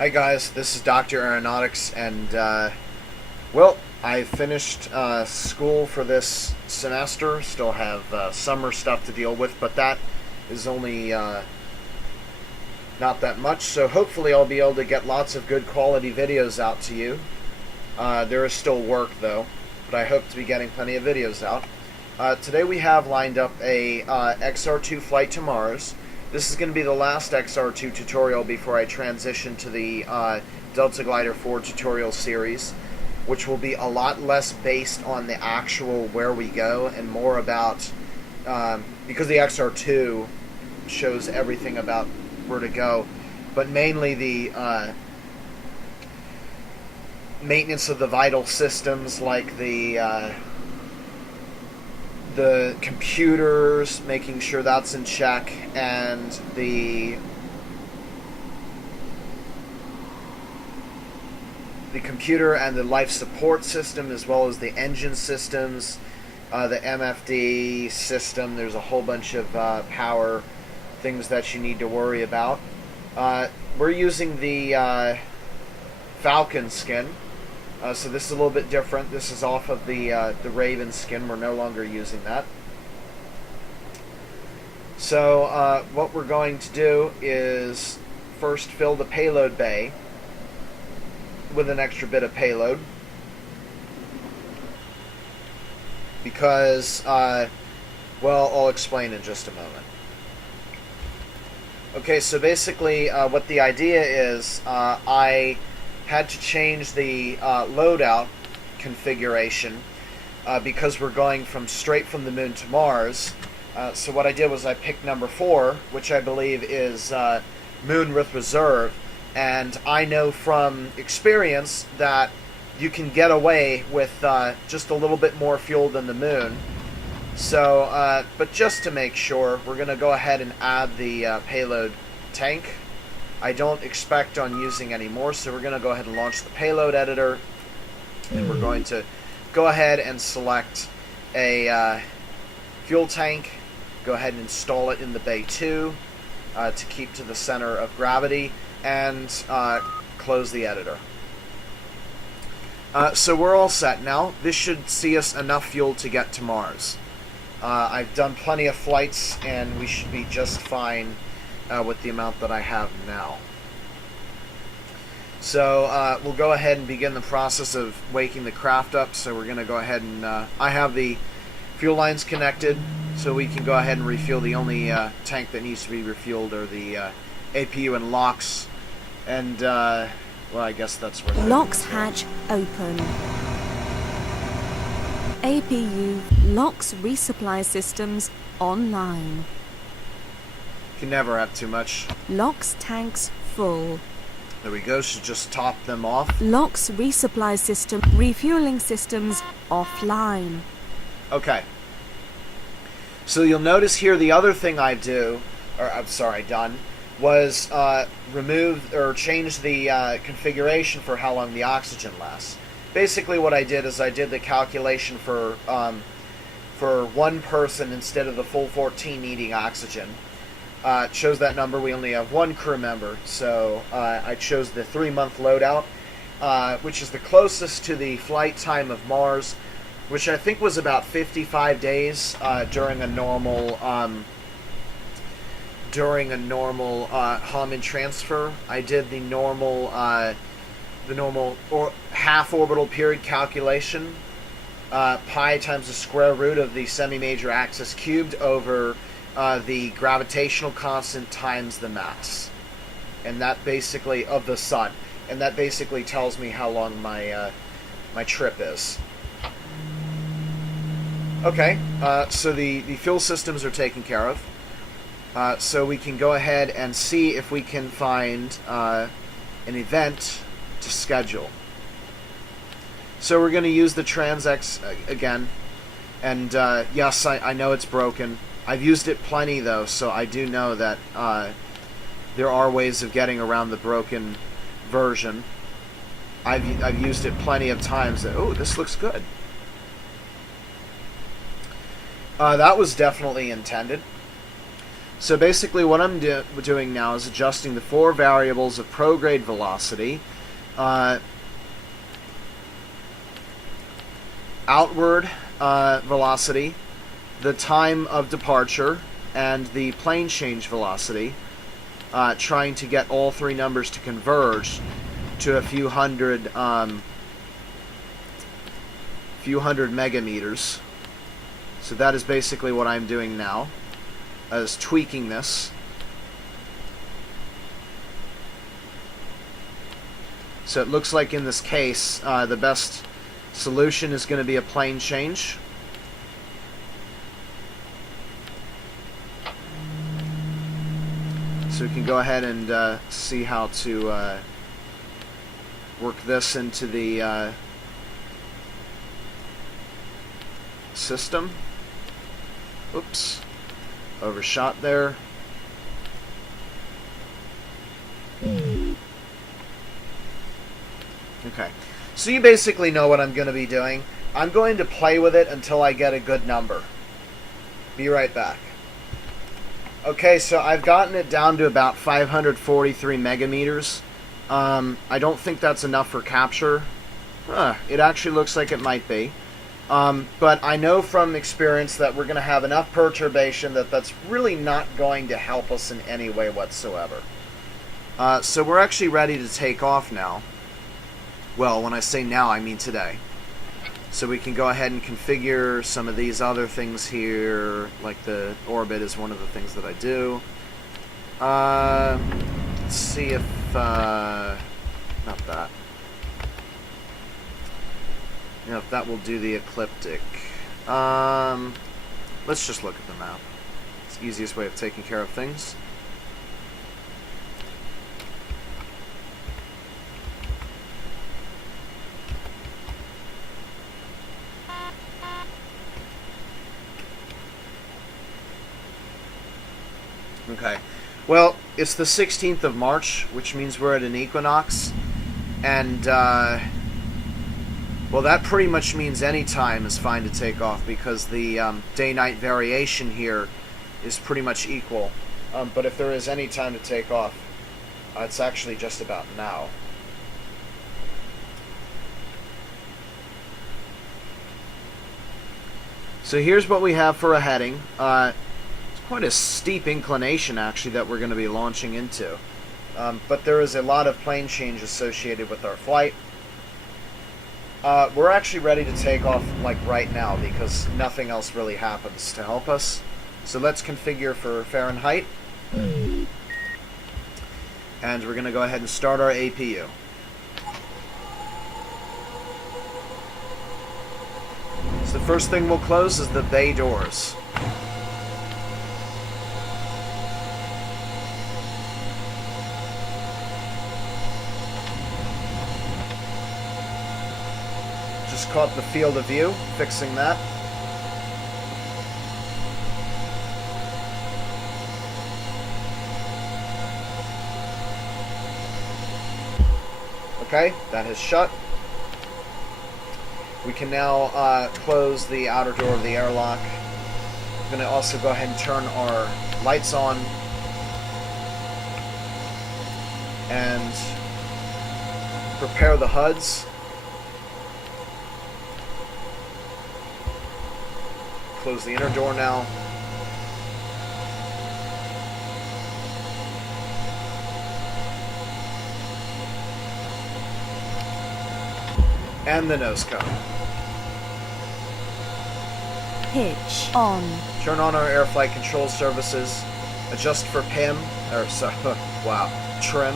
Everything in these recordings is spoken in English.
Hi guys, this is Dr. Aeronautics, and well, I finished school for this semester. Still have summer stuff to deal with, but that is only not that much. So hopefully I'll be able to get lots of good quality videos out to you. There is still work though, but I hope to be getting plenty of videos out. Today we have lined up a XR2 flight to Mars. This is going to be the last XR2 tutorial before I transition to the Delta Glider 4 tutorial series, which will be a lot less based on the actual where we go and more about, because the XR2 shows everything about where to go, but mainly the maintenance of the vital systems like the computers, making sure that's in check, and the computer and the life support system, as well as the engine systems, the MFD system. There's a whole bunch of power things that you need to worry about. We're using the Falcon skin. So this is a little bit different. This is off of the Raven skin. We're no longer using that. So what we're going to do is first fill the payload bay with an extra bit of payload, because, well, I'll explain in just a moment. Okay, so basically what the idea is, I had to change the loadout configuration because we're going straight from the moon to Mars. So what I did was I picked number 4, which I believe is Moon with Reserve, and I know from experience that you can get away with just a little bit more fuel than the moon. So, but just to make sure, we're going to go ahead and add the payload tank. I don't expect on using any more, so we're going to go ahead and launch the payload editor, and we're going to go ahead and select a fuel tank, go ahead and install it in the Bay 2 to keep to the center of gravity, and close the editor. So we're all set now. This should see us enough fuel to get to Mars. I've done plenty of flights, and we should be just fine with the amount that I have now. So we'll go ahead and begin the process of waking the craft up. So we're going to go ahead and I have the fuel lines connected, so we can go ahead and refuel. The only tank that needs to be refueled are the APU and LOX, and well, I guess that's where LOX hatch open. APU LOX resupply systems online. Can never have too much. LOX tanks full. There we go, should just top them off. LOX resupply system refueling systems offline. Okay. So you'll notice here the other thing I done, was remove or change the configuration for how long the oxygen lasts. Basically what I did is I did the calculation for one person instead of the full 14 needing oxygen. It shows that number. We only have one crew member, so I chose the 3-month loadout, which is the closest to the flight time of Mars, which I think was about 55 days during a normal Hohmann transfer. I did the normal or half orbital period calculation, pi times the square root of the semi-major axis cubed over the gravitational constant times the mass, and that basically of the sun, and that basically tells me how long my my trip is. Okay, so the fuel systems are taken care of, so we can go ahead and see if we can find an event to schedule. So we're going to use the TransX again, and yes, I know it's broken. I've used it plenty though, so I do know that there are ways of getting around the broken version. I've used it plenty of times. Oh, this looks good. That was definitely intended. So basically what I'm doing now is adjusting the 4 variables of prograde velocity, outward velocity, the time of departure, and the plane change velocity, trying to get all 3 numbers to converge to a few hundred megameters. So that is basically what I'm doing now, is tweaking this. So it looks like in this case, the best solution is going to be a plane change. So we can go ahead and see how to work this into the system. Oops. Overshot there. Okay. So you basically know what I'm going to be doing. I'm going to play with it until I get a good number. Be right back. Okay, so I've gotten it down to about 543 megameters. I don't think that's enough for capture. It actually looks like it might be. But I know from experience that we're going to have enough perturbation that that's really not going to help us in any way whatsoever. So we're actually ready to take off now. Well, when I say now, I mean today. So we can go ahead and configure some of these other things here, like the orbit is one of the things that I do. Let's see if... not that. You know, if that will do the ecliptic. Let's just look at the map. It's the easiest way of taking care of things. Okay. Well, it's the 16th of March, which means we're at an equinox. And, well, that pretty much means any time is fine to take off because the day-night variation here is pretty much equal. But if there is any time to take off, it's actually just about now. So here's what we have for a heading. It's quite a steep inclination, actually, that we're going to be launching into. But there is a lot of plane change associated with our flight. We're actually ready to take off like right now because nothing else really happens to help us. So let's configure for Fahrenheit. And we're going to go ahead and start our APU. So the first thing we'll close is the bay doors. Just caught the field of view, fixing that. Okay, that has shut. We can now close the outer door of the airlock. I'm going to also go ahead and turn our lights on. And prepare the HUDs. Close the inner door now. And the nose cone. Pitch on. Turn on our air flight control services. Adjust for PIM, or sorry, wow, trim.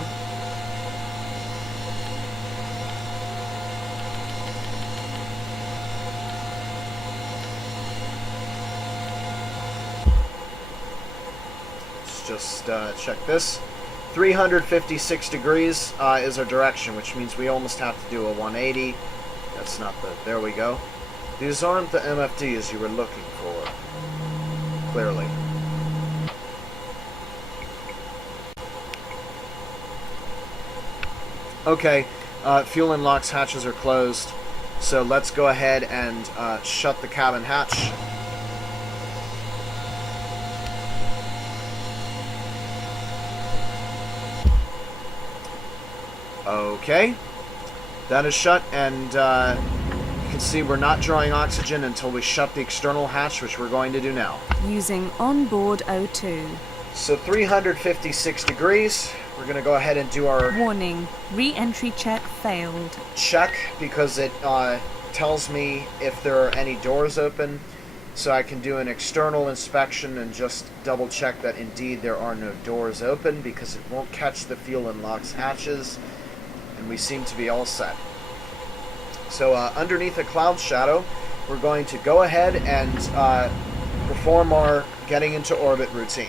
Let's just check this. 356 degrees is our direction, which means we almost have to do a 180. That's not the... There we go. These aren't the MFDs you were looking for. Clearly. Okay, fuel and LOX hatches are closed. So let's go ahead and shut the cabin hatch. Okay. That is shut, and you can see we're not drawing oxygen until we shut the external hatch, which we're going to do now. Using onboard O2. So 356 degrees. We're going to go ahead and do our Warning, re-entry check failed. check because it tells me if there are any doors open. So I can do an external inspection and just double check that indeed there are no doors open, because it won't catch the fuel and locks hatches, and we seem to be all set. So underneath a cloud shadow, we're going to go ahead and perform our getting into orbit routine.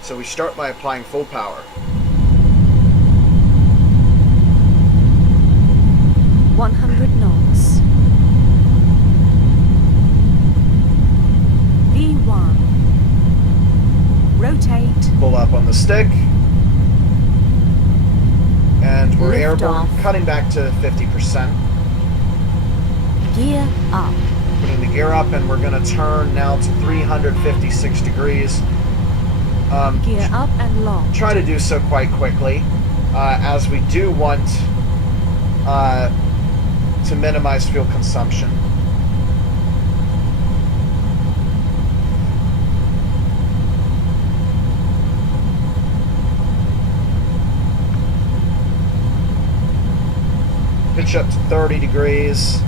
So we start by applying full power. 100 knots. V1. Rotate. Pull up on the stick. And we're Lift airborne, off. cutting back to 50%. Gear up. Putting the gear up, and we're going to turn now to 356 degrees. Gear up and lock. Try to do so quite quickly, as we do want to minimize fuel consumption. Pitch up to 30 degrees.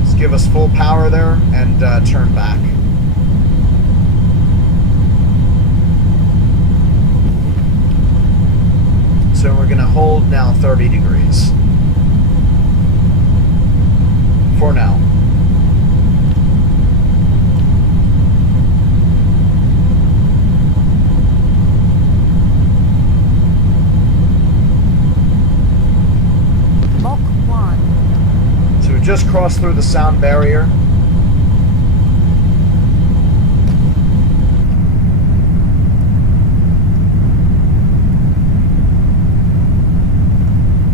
Just give us full power there and turn back. So we're going to hold now 30 degrees. For now. Mach 1. So we've just crossed through the sound barrier.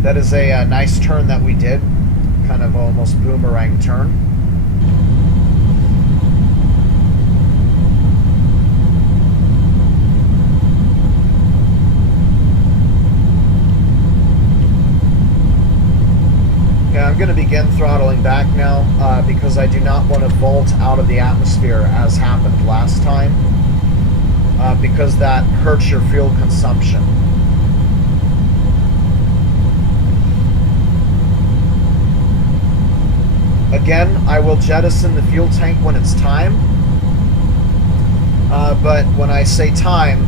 That is a nice turn that we did. Kind of almost boomerang turn. Okay, I'm going to begin throttling back now because I do not want to vault out of the atmosphere as happened last time, because that hurts your fuel consumption. Again, I will jettison the fuel tank when it's time, but when I say time,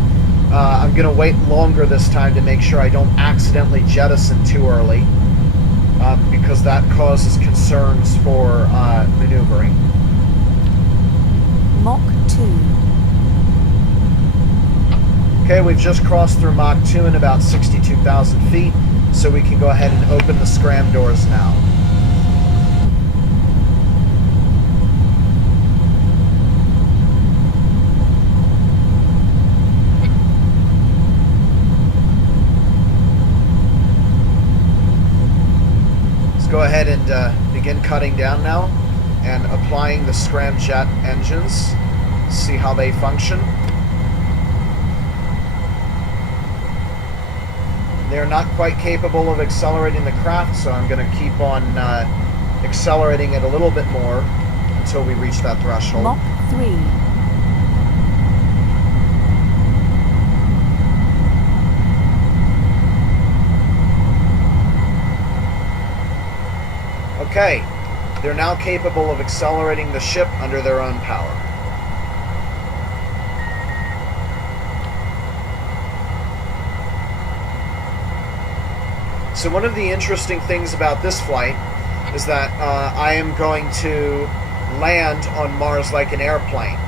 I'm going to wait longer this time to make sure I don't accidentally jettison too early, because that causes concerns for maneuvering. Mach 2. Okay, we've just crossed through Mach 2 in about 62,000 feet, so we can go ahead and open the scram doors now. Go ahead and begin cutting down now and applying the scramjet engines. See how they function. They're not quite capable of accelerating the craft, so I'm going to keep on accelerating it a little bit more until we reach that threshold. Mach 3. Okay, they're now capable of accelerating the ship under their own power. So one of the interesting things about this flight is that I am going to land on Mars like an airplane.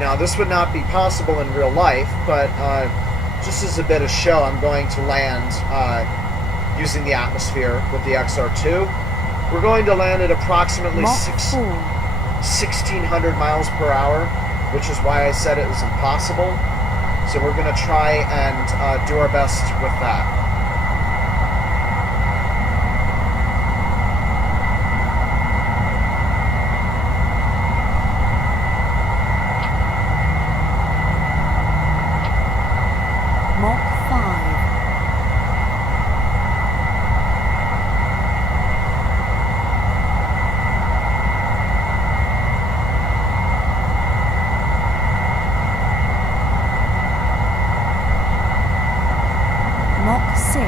Now, this would not be possible in real life, but just as a bit of show, I'm going to land using the atmosphere with the XR2. We're going to land at approximately Mach 4. 1,600 miles per hour, which is why I said it was impossible. So we're going to try and do our best with that. Mach 5. 6.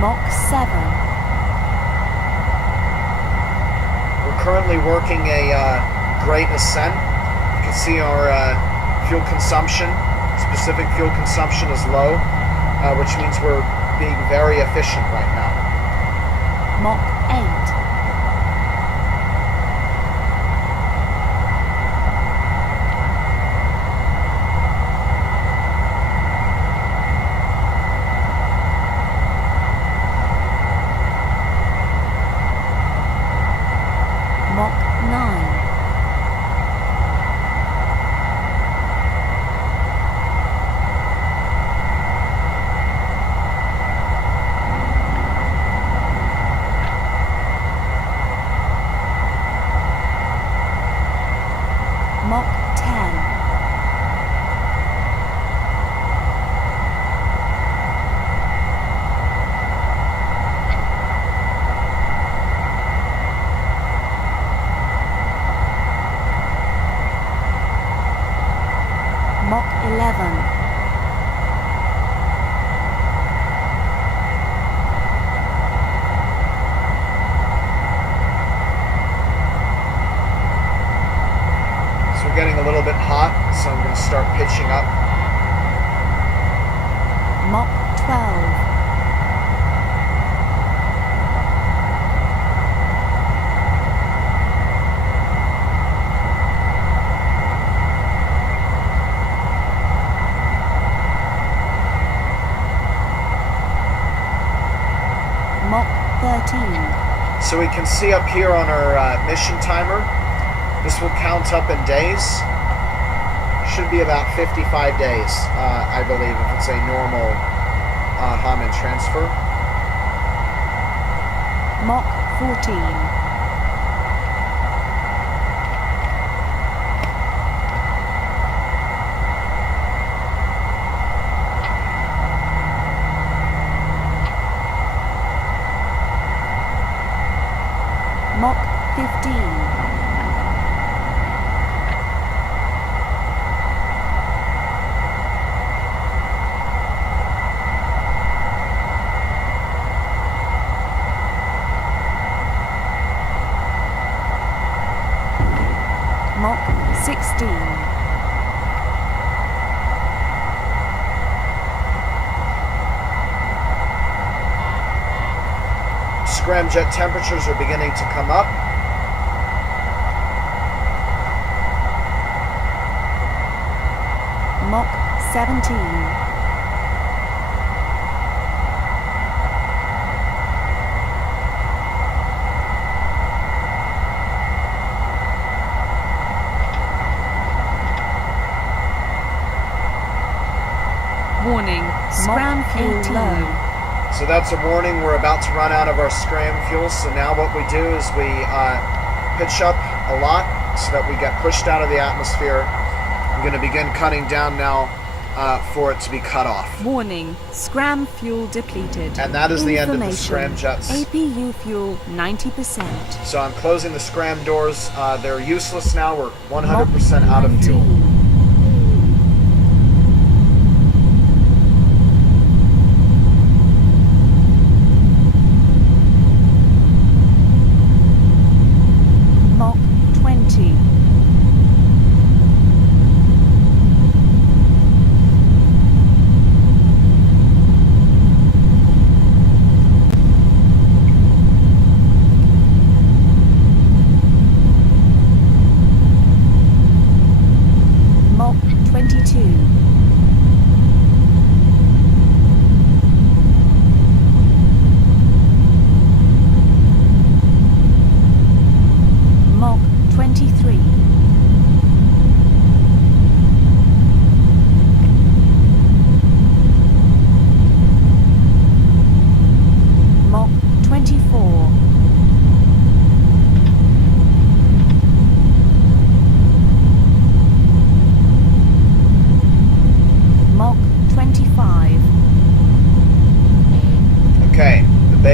Mach 7. We're currently working a great ascent. You can see our fuel consumption, specific fuel consumption is low, which means we're being very efficient right now. Mach 8. Mach 9. Mach 10. Mach 11. So we're getting a little bit hot, so I'm going to start pitching up. Mach 12. Mach 13. So we can see up here on our mission timer, this will count up in days. Should be about 55 days, I believe, if it's a normal Hamann transfer. Mach 14. Mach 15. Mach 16. Scramjet temperatures are beginning to come up. Mach 17. Warning, scram fuel low. So that's a warning, we're about to run out of our scram fuel. So now what we do is we pitch up a lot so that we get pushed out of the atmosphere. I'm going to begin cutting down now for it to be cut off. Warning, scram fuel depleted. And that is the end of the Information, scramjets. APU fuel 90%. So I'm closing the scram doors. They're useless now. We're 100% out of fuel. 19. Mach 20.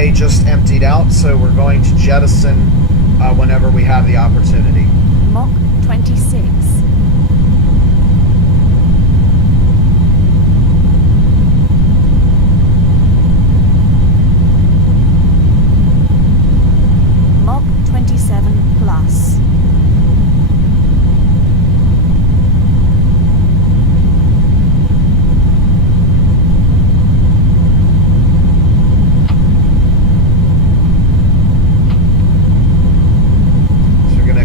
bay just emptied out, so we're going to jettison whenever we have the opportunity. Mach 26. Mach 27 plus.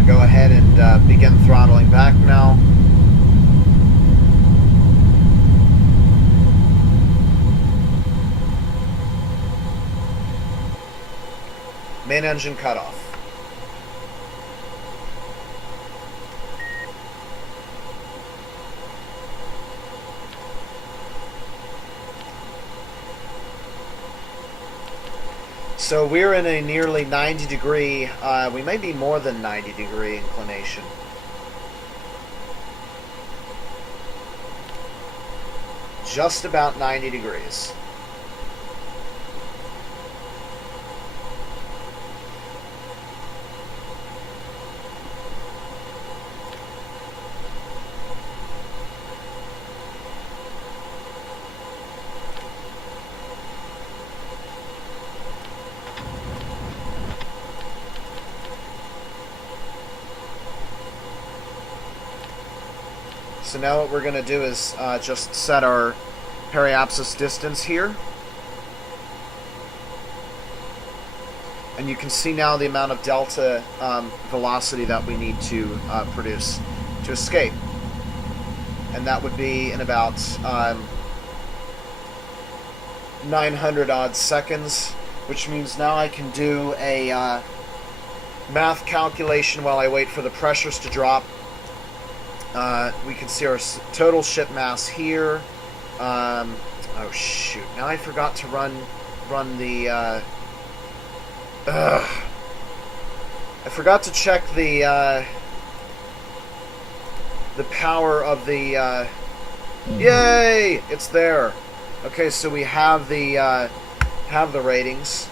Go ahead and begin throttling back now. Main engine cutoff. So we're in a nearly 90 degree, we may be more than 90 degree inclination. Just about 90 degrees. So now what we're going to do is just set our periapsis distance here. And you can see now the amount of delta velocity that we need to produce to escape. And that would be in about 900 odd seconds, which means now I can do a math calculation while I wait for the pressures to drop. We can see our total ship mass here. Oh shoot! Now I forgot to run the. I forgot to check the power of the. Yay! It's there. Okay, so we have the ratings.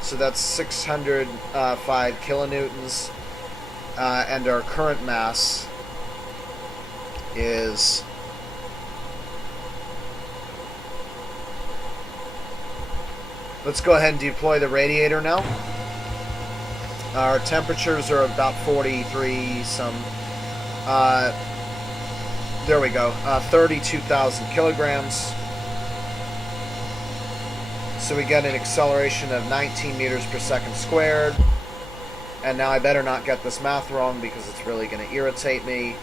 So that's 605 kilonewtons. And our current mass is let's go ahead and deploy the radiator now. Our temperatures are about 43 some. There we go. 32,000 kilograms. So we get an acceleration of 19 meters per second squared. And now I better not get this math wrong because it's really going to irritate me.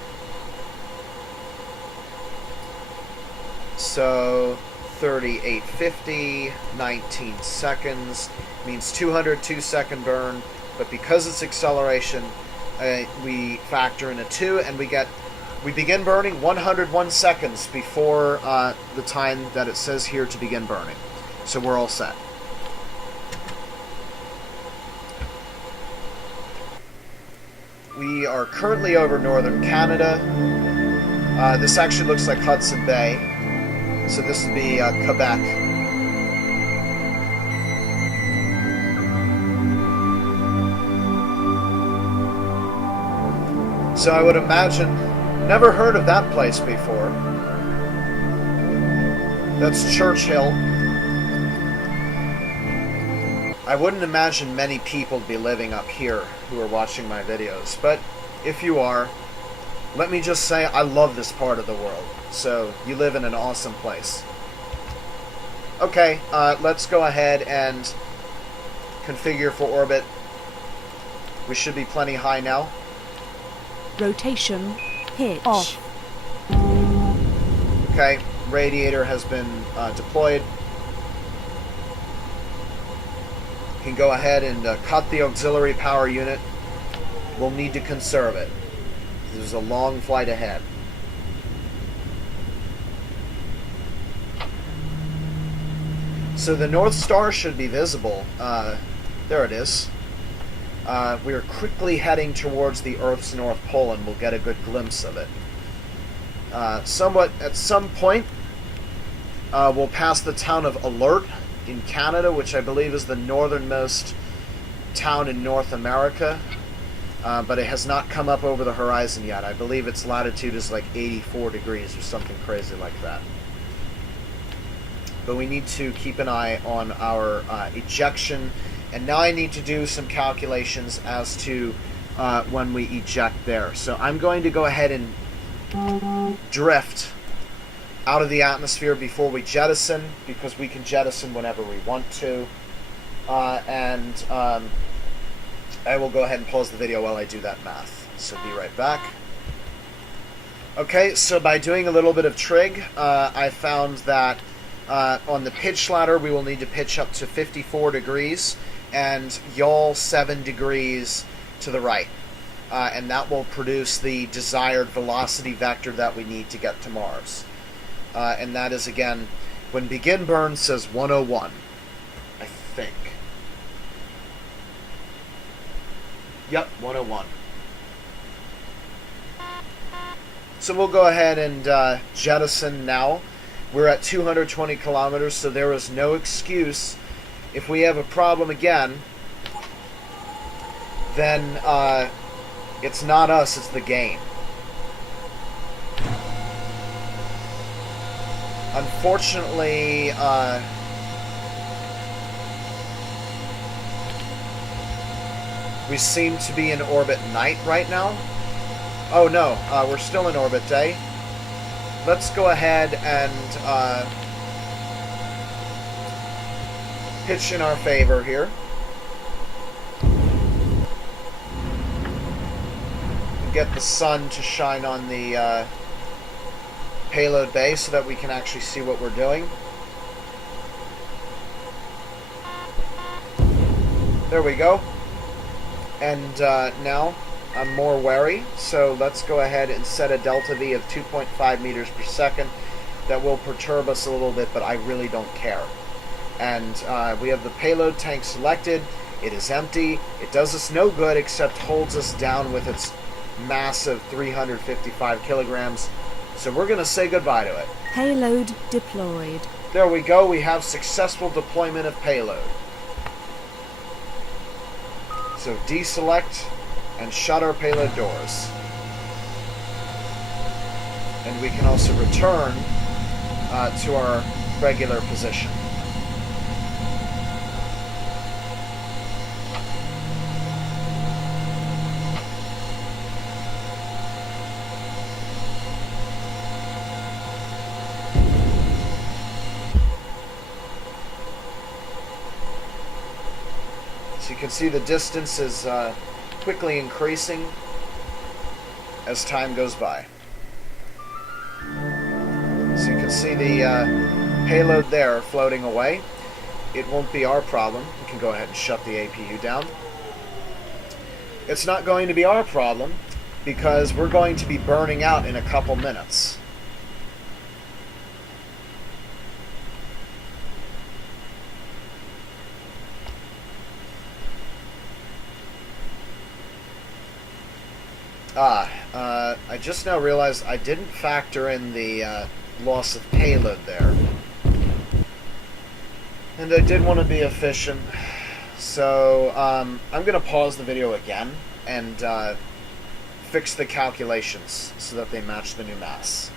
So 3850, 19 seconds, means 202 second burn. But because it's acceleration, we factor in a 2 and we begin burning 101 seconds before the time that it says here to begin burning. So we're all set. We are currently over northern Canada. This actually looks like Hudson Bay. So this would be Quebec. So I would imagine, never heard of that place before. That's Churchill. I wouldn't imagine many people would be living up here who are watching my videos, but if you are, let me just say I love this part of the world. So you live in an awesome place. Okay, let's go ahead and configure for orbit. We should be plenty high now. Rotation, pitch, off. Okay, radiator has been deployed. You can go ahead and cut the auxiliary power unit. We'll need to conserve it. There's a long flight ahead. So the North Star should be visible. There it is. We are quickly heading towards the Earth's North Pole, and we'll get a good glimpse of it. At some point, we'll pass the town of Alert, in Canada, which I believe is the northernmost town in North America, but it has not come up over the horizon yet. I believe its latitude is like 84 degrees or something crazy like that. But we need to keep an eye on our ejection, and now I need to do some calculations as to when we eject there. So I'm going to go ahead and drift out of the atmosphere before we jettison, because we can jettison whenever we want to. And I will go ahead and pause the video while I do that math. So be right back. Okay, so by doing a little bit of trig, I found that on the pitch ladder we will need to pitch up to 54 degrees and yaw 7 degrees to the right. And that will produce the desired velocity vector that we need to get to Mars. And that is, again, when begin burn says 101, I think. Yep, 101. So we'll go ahead and jettison now. We're at 220 kilometers, so there is no excuse. If we have a problem again, then it's not us, it's the game. Unfortunately, we seem to be in orbit night right now. Oh no, we're still in orbit day. Let's go ahead and pitch in our favor here. Get the sun to shine on the payload bay so that we can actually see what we're doing. There we go. And now I'm more wary, so let's go ahead and set a delta V of 2.5 meters per second. That will perturb us a little bit, but I really don't care. And we have the payload tank selected. It is empty. It does us no good except holds us down with its massive 355 kilograms. So we're going to say goodbye to it. Payload deployed. There we go. We have successful deployment of payload. So deselect and shut our payload doors. And we can also return to our regular position. You can see the distance is quickly increasing as time goes by. So you can see the payload there floating away. It won't be our problem. We can go ahead and shut the APU down. It's not going to be our problem because we're going to be burning out in a couple minutes. I just now realized I didn't factor in the loss of payload there. And I did want to be efficient. So I'm going to pause the video again and fix the calculations so that they match the new mass.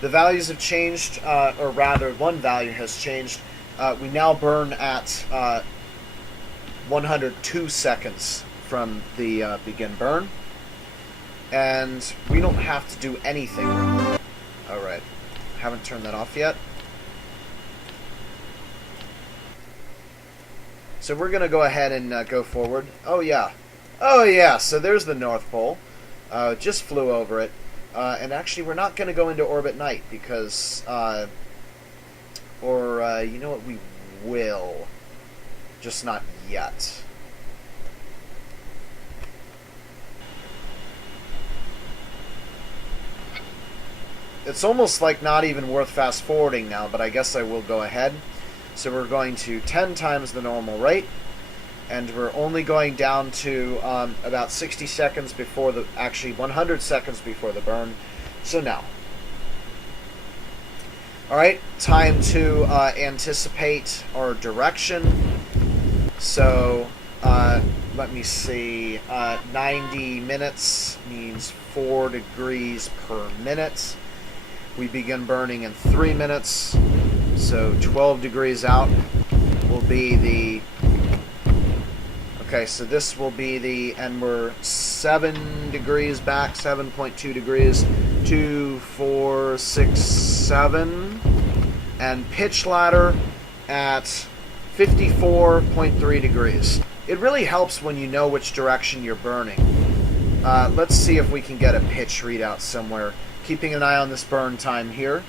The values have changed, or rather one value has changed. We now burn at 102 seconds from the begin burn, and we don't have to do anything. Alright, haven't turned that off yet. So we're gonna go ahead and go forward. Oh yeah, so there's the North Pole. Just flew over it, and actually we're not gonna go into orbit night because you know what, we will, just not yet. It's almost like not even worth fast forwarding now, but I guess I will go ahead. So we're going to 10 times the normal rate, and we're only going down to about 60 seconds before the, actually 100 seconds before the burn. So now, Alright, time to anticipate our direction. So, let me see. 90 minutes means 4 degrees per minute. We begin burning in 3 minutes. So 12 degrees out will be the... Okay, so this will be the... And we're 7 degrees back, 7.2 degrees. 2, 4, 6, 7. And pitch ladder at 54.3 degrees. It really helps when you know which direction you're burning. Let's see if we can get a pitch readout somewhere. Keeping an eye on this burn time here.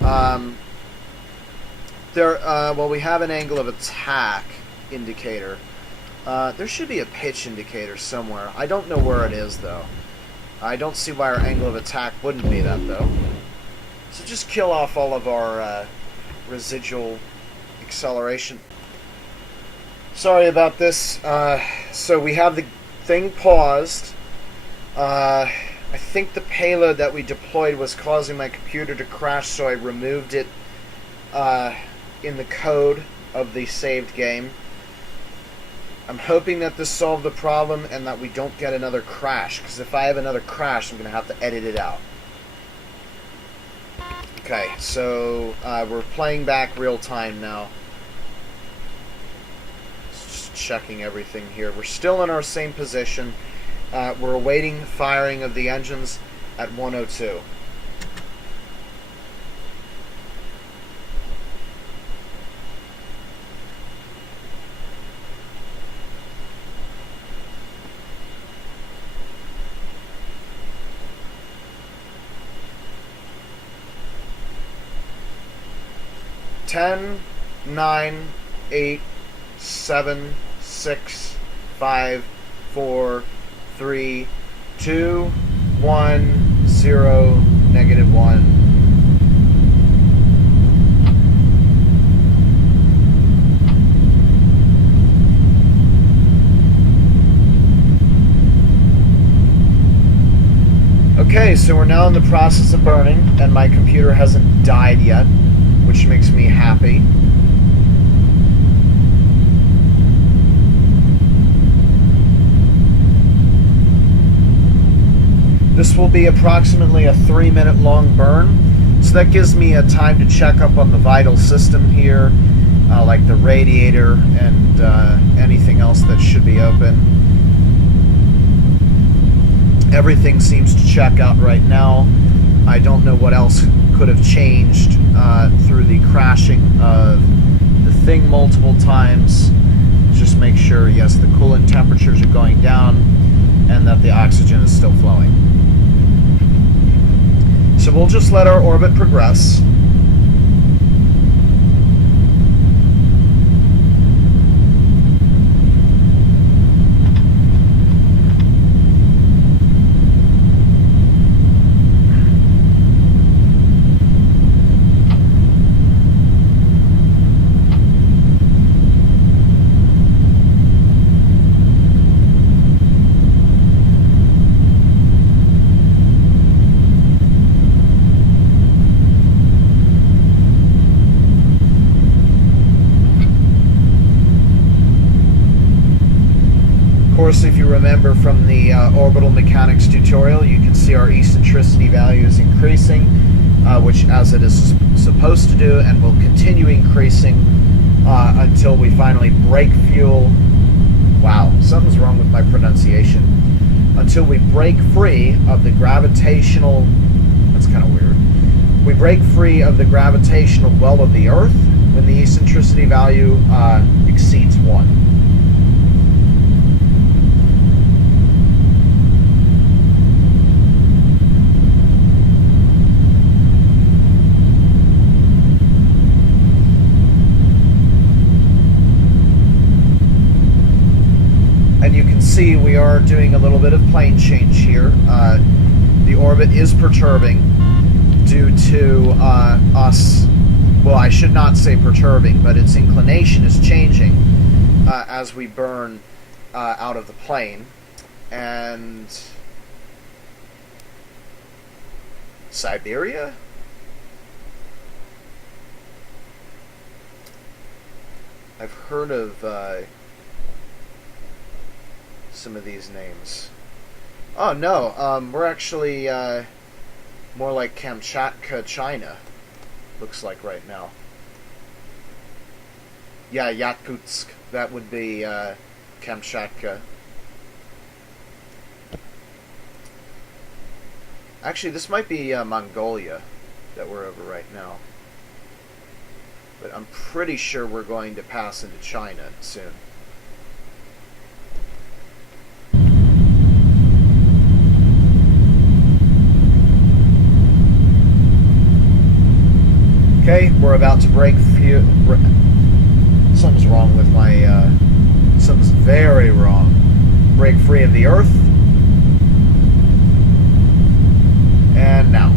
Well, we have an angle of attack indicator. There should be a pitch indicator somewhere. I don't know where it is, though. I don't see why our angle of attack wouldn't be that, though. So just kill off all of our residual acceleration. Sorry about this. So we have the thing paused. I think the payload that we deployed was causing my computer to crash, so I removed it in the code of the saved game. I'm hoping that this solved the problem and that we don't get another crash, because if I have another crash, I'm going to have to edit it out. Okay, so we're playing back real time now. Just checking everything here. We're still in our same position. We're awaiting firing of the engines at 102. Ten, 9, 8, 7, 6, 5, 4, 3, 2, 1, 0, -1. Okay, so we're now in the process of burning, and my computer hasn't died yet, which makes me happy. This will be approximately a 3-minute long burn, so that gives me a time to check up on the vital system here, like the radiator and anything else that should be open. Everything seems to check out right now. I don't know what else could have changed through the crashing of the thing multiple times. Just make sure, yes, the coolant temperatures are going down and that the oxygen is still flowing. So we'll just let our orbit progress. If you remember from the orbital mechanics tutorial, you can see our eccentricity value is increasing, which as it is supposed to do, and will continue increasing until we finally break fuel. Wow, something's wrong with my pronunciation. Until we break free of the gravitational... That's kind of weird. We break free of the gravitational well of the Earth when the eccentricity value exceeds 1. See, we are doing a little bit of plane change here. The orbit is perturbing due to us, well, I should not say perturbing, but its inclination is changing as we burn out of the plane. And Siberia? I've heard of some of these names. Oh no, we're actually more like Kamchatka, China. Looks like right now. Yeah, Yakutsk. That would be Kamchatka. Actually, this might be Mongolia that we're over right now. But I'm pretty sure we're going to pass into China soon. Okay, we're about to break something's wrong with my... something's very wrong. Break free of the Earth. And now.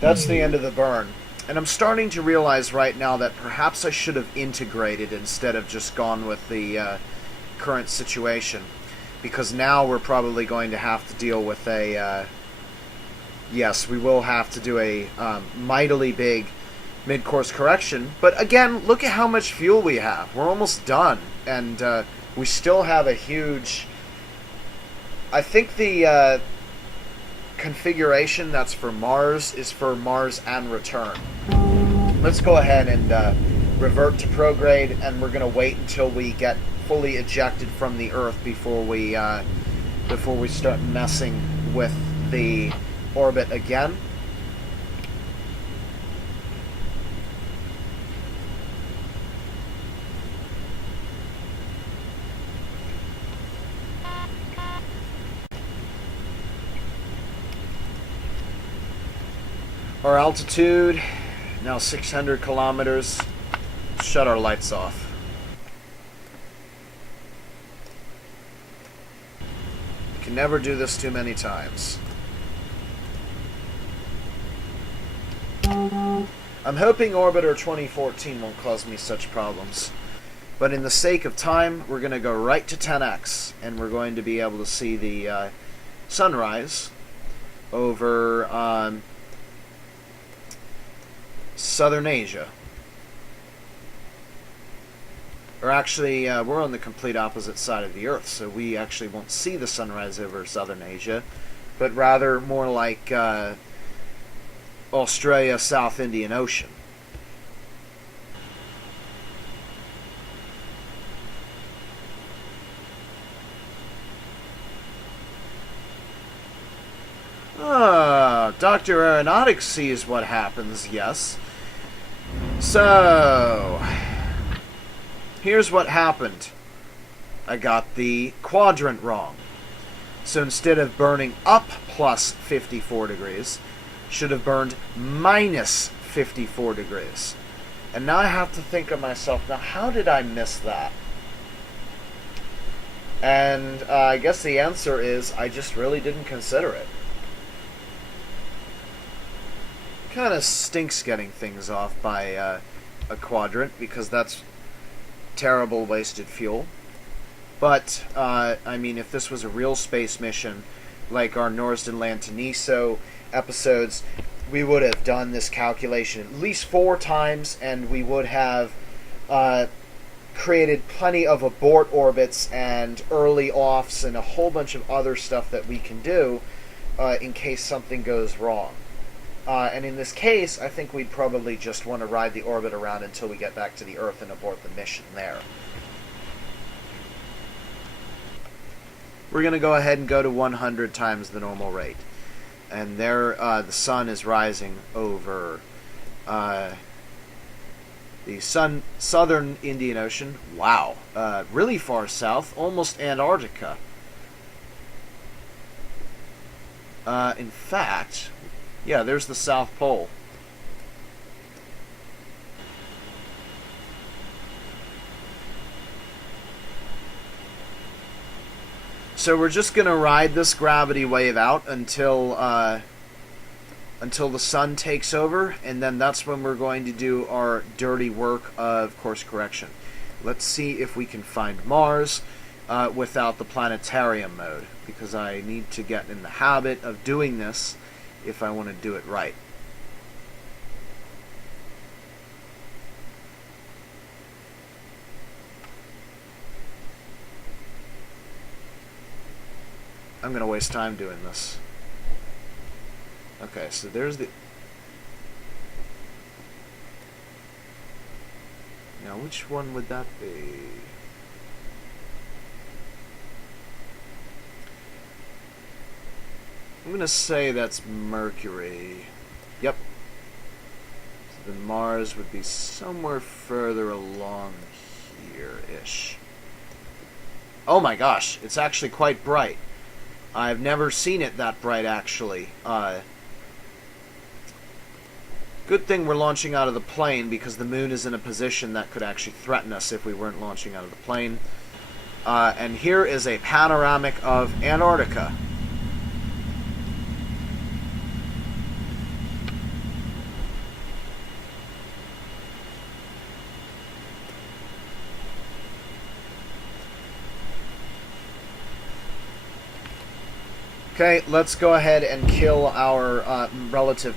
That's the end of the burn. And I'm starting to realize right now that perhaps I should have integrated instead of just gone with the current situation. Because now we're probably going to have to deal with a... yes, we will have to do a mightily big mid-course correction. But again, look at how much fuel we have. We're almost done. And we still have a huge... I think the... configuration that's for Mars is for Mars and return. Let's go ahead and revert to prograde, and we're going to wait until we get fully ejected from the Earth before we start messing with the orbit again. Our altitude, now 600 kilometers. Shut our lights off. You can never do this too many times. I'm hoping Orbiter 2014 won't cause me such problems. But in the sake of time, we're going to go right to 10x, and we're going to be able to see the sunrise over... Southern Asia. Or actually, we're on the complete opposite side of the Earth, so we actually won't see the sunrise over Southern Asia, but rather more like Australia, South Indian Ocean. Dr. Aeronautics sees what happens, yes. So, here's what happened. I got the quadrant wrong. So instead of burning up plus 54 degrees, should have burned minus 54 degrees. And now I have to think of myself, now how did I miss that? And I guess the answer is I just really didn't consider it. Kind of stinks getting things off by a quadrant, because that's terrible wasted fuel. But, I mean, if this was a real space mission, like our Norsden Lantaniso episodes, we would have done this calculation at least 4 times, and we would have created plenty of abort orbits and early offs and a whole bunch of other stuff that we can do in case something goes wrong. And in this case, I think we'd probably just want to ride the orbit around until we get back to the Earth and abort the mission there. We're going to go ahead and go to 100 times the normal rate. And there, the sun is rising over the southern Indian Ocean. Wow. Really far south, almost Antarctica. In fact, yeah, there's the South Pole. So we're just going to ride this gravity wave out until the sun takes over, and then that's when we're going to do our dirty work of course correction. Let's see if we can find Mars without the planetarium mode, because I need to get in the habit of doing this if I want to do it right. I'm going to waste time doing this. Okay, so there's the... Now, which one would that be? I'm going to say that's Mercury. Yep. So then Mars would be somewhere further along here-ish. Oh my gosh, it's actually quite bright. I've never seen it that bright, actually. Good thing we're launching out of the plane, because the moon is in a position that could actually threaten us if we weren't launching out of the plane. And here is a panoramic of Antarctica. Okay, let's go ahead and kill our relative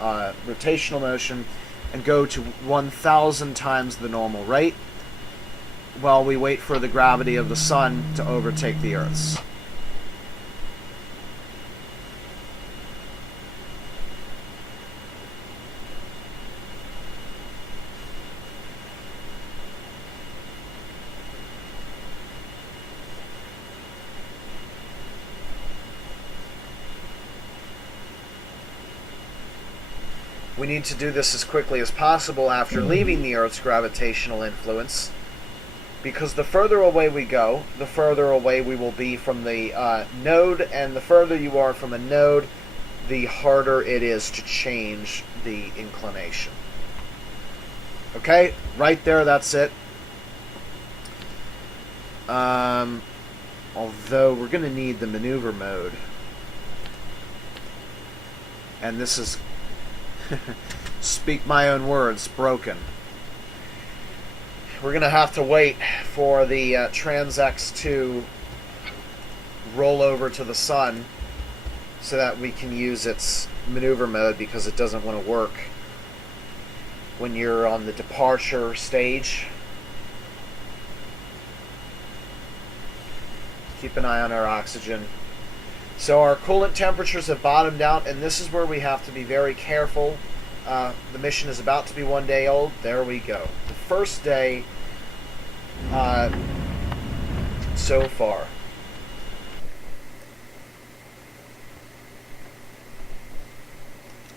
rotational motion and go to 1,000 times the normal rate while we wait for the gravity of the sun to overtake the Earth's. We need to do this as quickly as possible after leaving the Earth's gravitational influence, because the further away we go, the further away we will be from the node, and the further you are from a node, the harder it is to change the inclination. Okay, right there, that's it. Although we're going to need the maneuver mode. And this is... speak my own words, broken. We're going to have to wait for the TransX to roll over to the sun so that we can use its maneuver mode, because it doesn't want to work when you're on the departure stage. Keep an eye on our oxygen. So our coolant temperatures have bottomed out, and this is where we have to be very careful. The mission is about to be 1 day old. There we go. The first day so far.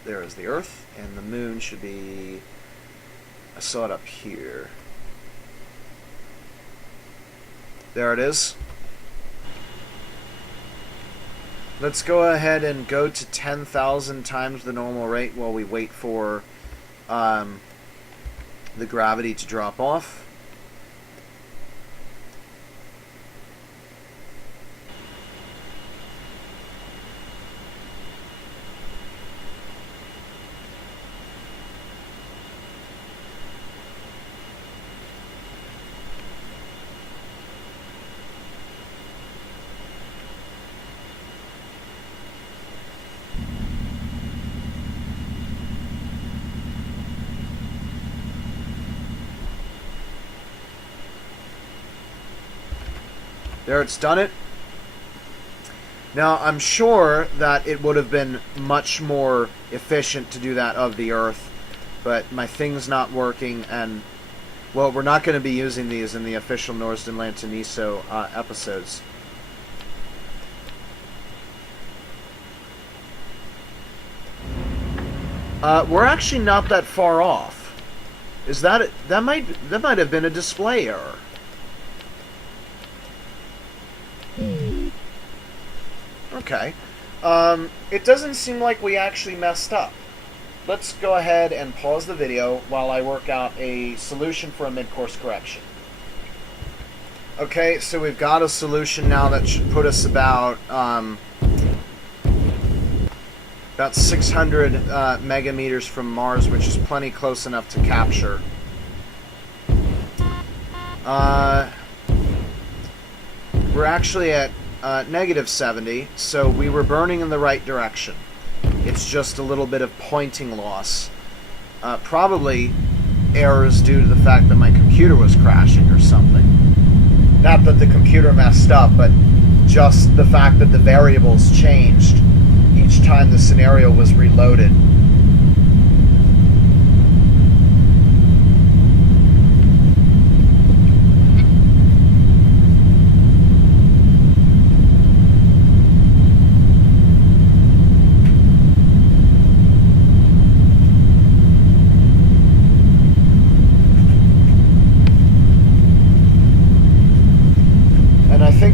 There is the Earth, and the moon should be... I saw it up here. There it is. Let's go ahead and go to 10,000 times the normal rate while we wait for the gravity to drop off. There, it's done it. Now, I'm sure that it would have been much more efficient to do that of the Earth, but my thing's not working, and, well, we're not going to be using these in the official Norsden Lantaniso episodes. We're actually not that far off. Is that it? That might have been a display error. Okay. It doesn't seem like we actually messed up. Let's go ahead and pause the video while I work out a solution for a mid-course correction. Okay, so we've got a solution now that should put us about 600 megameters from Mars, which is plenty close enough to capture. We're actually at negative 70, so we were burning in the right direction. It's just a little bit of pointing loss. Probably errors due to the fact that my computer was crashing or something. Not that the computer messed up, but just the fact that the variables changed each time the scenario was reloaded.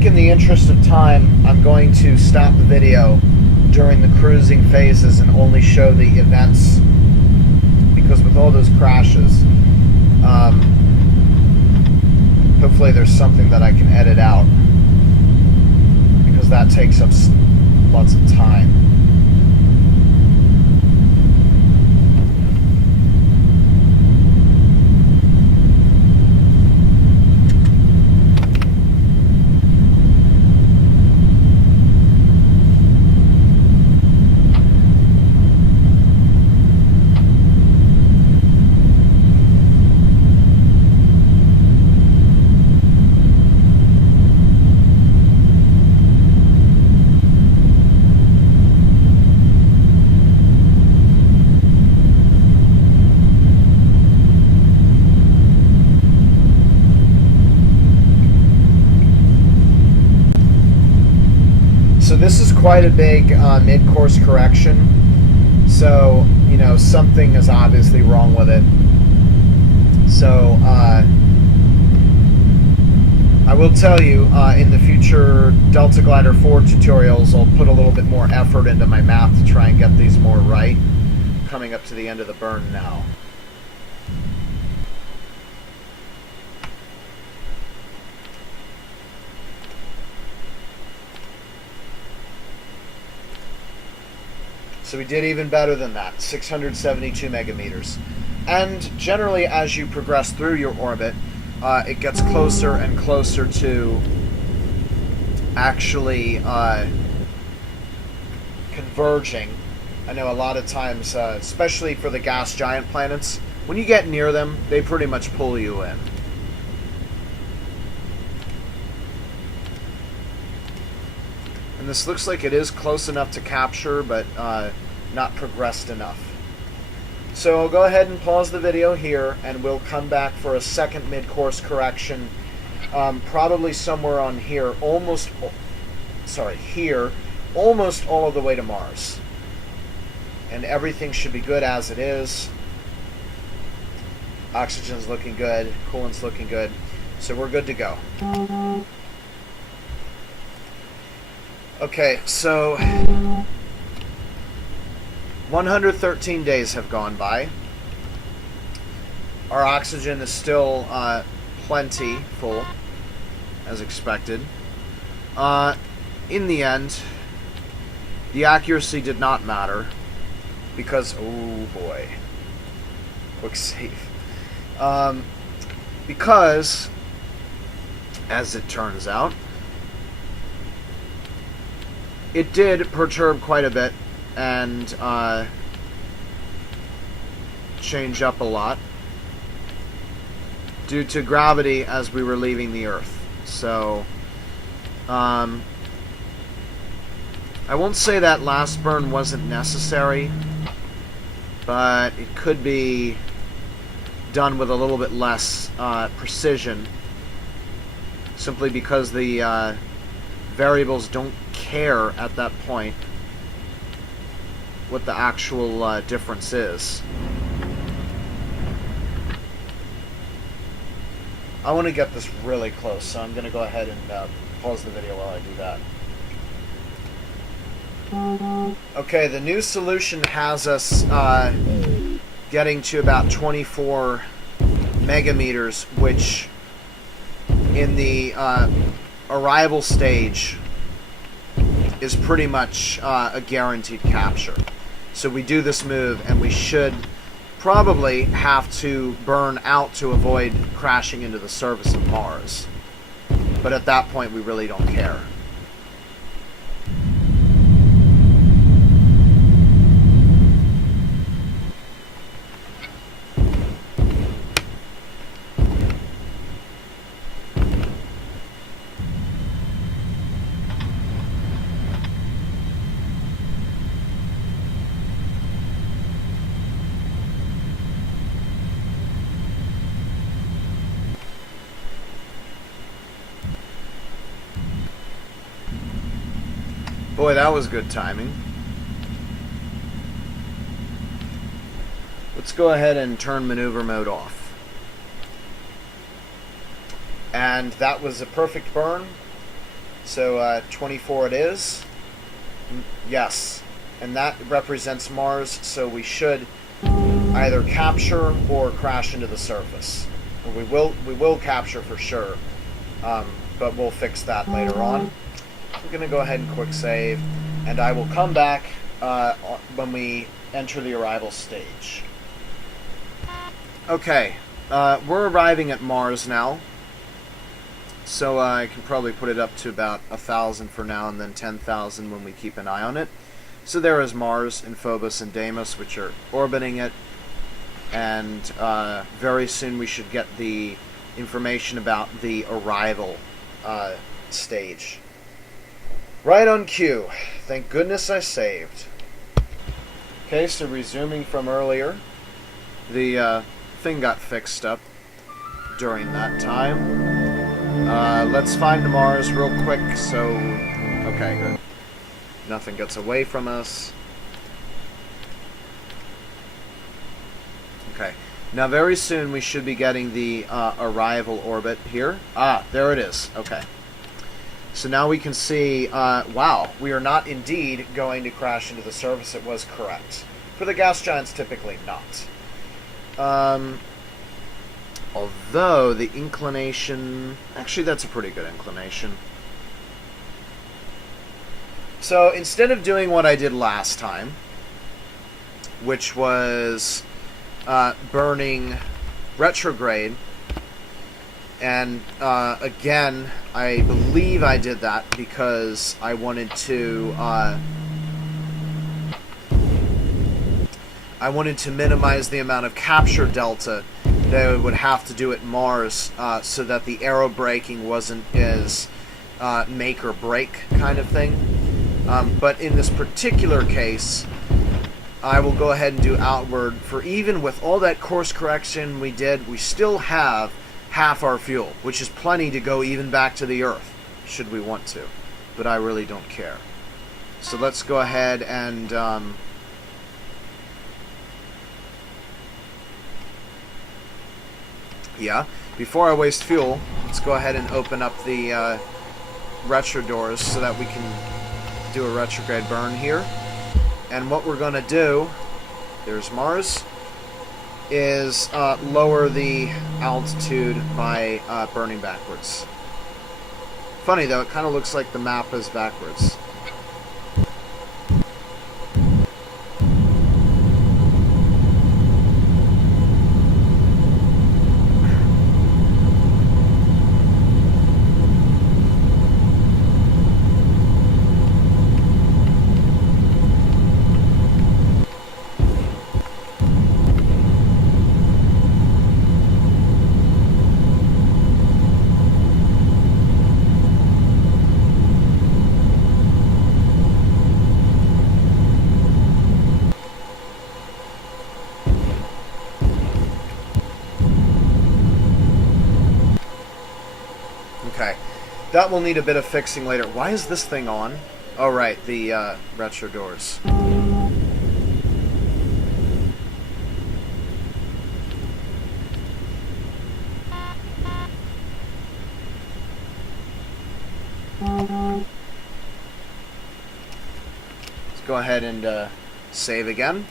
In the interest of time, I'm going to stop the video during the cruising phases and only show the events, because with all those crashes, hopefully there's something that I can edit out, because that takes up lots of time. So this is quite a big mid-course correction. So, you know, something is obviously wrong with it. So, I will tell you, in the future Delta Glider 4 tutorials, I'll put a little bit more effort into my math to try and get these more right. Coming up to the end of the burn now. So we did even better than that, 672 megameters. And generally, as you progress through your orbit, it gets closer and closer to actually converging. I know a lot of times, especially for the gas giant planets, when you get near them, they pretty much pull you in. And this looks like it is close enough to capture, but not progressed enough. So I'll go ahead and pause the video here, and we'll come back for a second mid-course correction, probably somewhere on here, here, almost all of the way to Mars. And everything should be good as it is. Oxygen's looking good, coolant's looking good, so we're good to go. Okay, so 113 days have gone by. Our oxygen is still plenty full, as expected. In the end, the accuracy did not matter, because, oh boy, quick save. Because, as it turns out, it did perturb quite a bit and change up a lot due to gravity as we were leaving the Earth. So, I won't say that last burn wasn't necessary, but it could be done with a little bit less precision, simply because the variables don't care at that point what the actual difference is. I want to get this really close, so I'm going to go ahead and pause the video while I do that. Okay, the new solution has us getting to about 24 megameters, which in the arrival stage is pretty much a guaranteed capture. So we do this move, and we should probably have to burn out to avoid crashing into the surface of Mars. But at that point, we really don't care. Boy, that was good timing. Let's go ahead and turn maneuver mode off. And that was a perfect burn. So 24 it is. Yes. And that represents Mars, so we should either capture or crash into the surface. We will capture for sure, but we'll fix that later on. We're going to go ahead and quick save, and I will come back when we enter the arrival stage. Okay, we're arriving at Mars now, so I can probably put it up to about 1,000 for now, and then 10,000 when we keep an eye on it. So there is Mars and Phobos and Deimos, which are orbiting it, and very soon we should get the information about the arrival stage. Right on cue. Thank goodness I saved. Okay, so resuming from earlier, the thing got fixed up during that time. Let's find Mars real quick, so... Okay, good. Nothing gets away from us. Okay. Now very soon we should be getting the arrival orbit here. Ah, there it is. Okay. So now we can see, wow, we are not indeed going to crash into the surface. It was correct. For the gas giants, typically not. Although the inclination... Actually, that's a pretty good inclination. So instead of doing what I did last time, which was burning retrograde, and again, I believe I did that because I wanted to minimize the amount of capture delta that I would have to do at Mars, so that the aero braking wasn't as make or break kind of thing. But in this particular case, I will go ahead and do outward. For even with all that course correction we did, we still have half our fuel, which is plenty to go even back to the Earth, should we want to. But I really don't care. So let's go ahead and... yeah, before I waste fuel, let's go ahead and open up the retro doors so that we can do a retrograde burn here. And what we're going to do, there's Mars, is lower the altitude by burning backwards. Funny though, it kind of looks like the map is backwards. Okay, that will need a bit of fixing later. Why is this thing on? Oh right, the retro doors. go ahead and save again.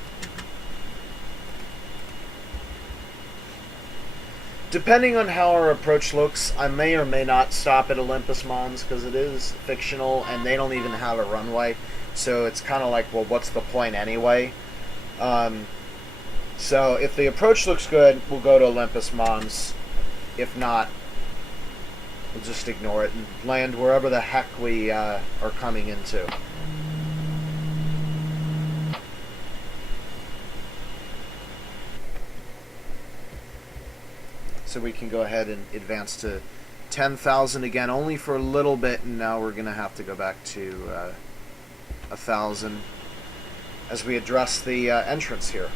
Depending on how our approach looks, I may or may not stop at Olympus Mons because it is fictional and they don't even have a runway. So it's kind of like, well, what's the point anyway? So if the approach looks good, we'll go to Olympus Mons. If not, we'll just ignore it and land wherever the heck we are coming into. So we can go ahead and advance to 10,000 again, only for a little bit, and now we're going to have to go back to 1,000 as we address the entrance here.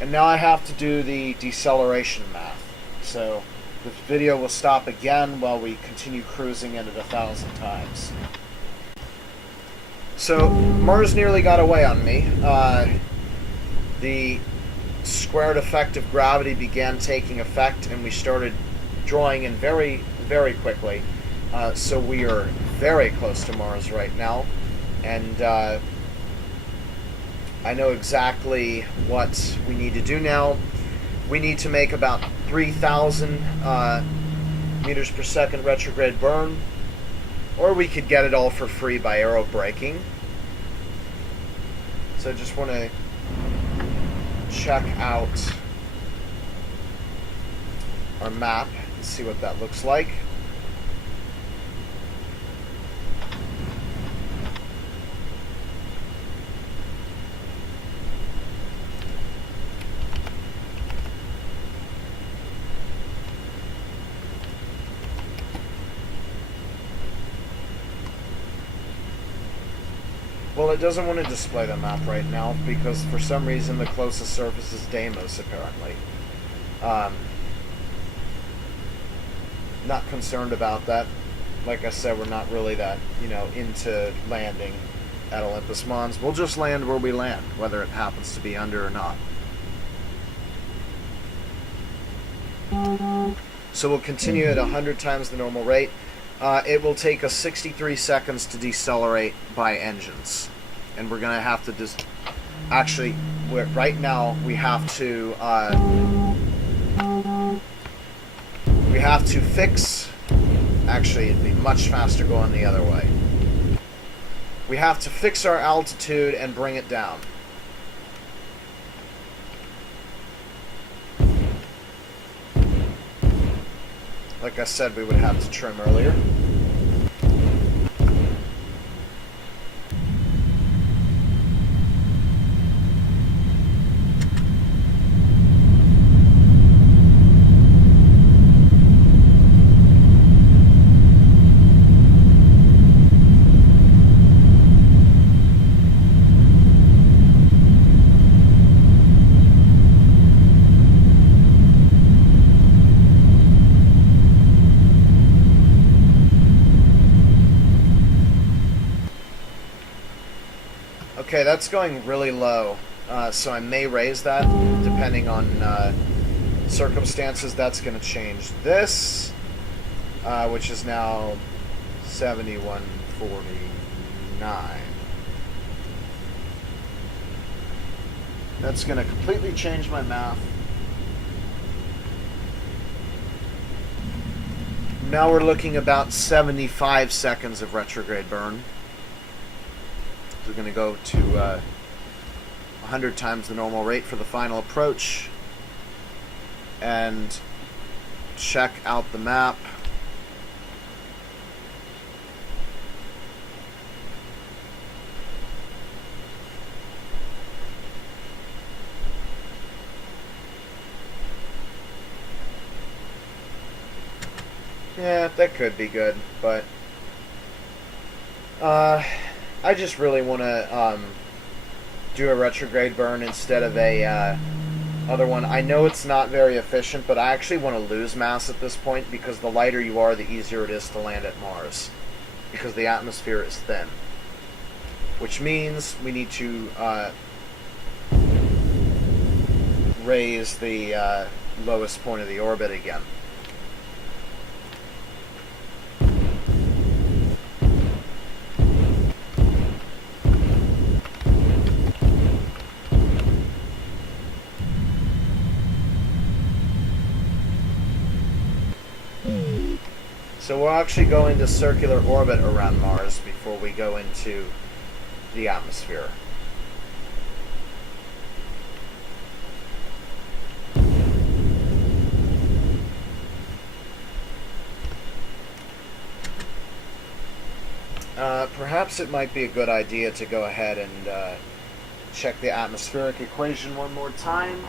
And now I have to do the deceleration math. So the video will stop again while we continue cruising in at 1,000 times. So Mars nearly got away on me. The squared effect of gravity began taking effect, and we started drawing in very, very quickly. So we are very close to Mars right now, and I know exactly what we need to do now. We need to make about 3,000 meters per second retrograde burn, or we could get it all for free by aero braking. So I just want to check out our map and see what that looks like. Well, it doesn't want to display the map right now because for some reason the closest surface is Deimos, apparently. Not concerned about that. Like I said, we're not really that, into landing at Olympus Mons. We'll just land where we land, whether it happens to be under or not. So we'll continue at 100 times the normal rate. It will take us 63 seconds to decelerate by engines. And we're going to have to actually, right now, we have to fix... Actually, it'd be much faster going the other way. We have to fix our altitude and bring it down. Like I said, we would have to trim earlier. Okay, that's going really low, so I may raise that depending on circumstances. That's going to change this, which is now 7149. That's going to completely change my math. Now we're looking about 75 seconds of retrograde burn. We're going to go to 100 times the normal rate for the final approach and check out the map. Yeah, that could be good, but I just really want to do a retrograde burn instead of a other one. I know it's not very efficient, but I actually want to lose mass at this point because the lighter you are, the easier it is to land at Mars because the atmosphere is thin. Which means we need to raise the lowest point of the orbit again. So we'll actually go into circular orbit around Mars before we go into the atmosphere. Perhaps it might be a good idea to go ahead and check the atmospheric equation one more time.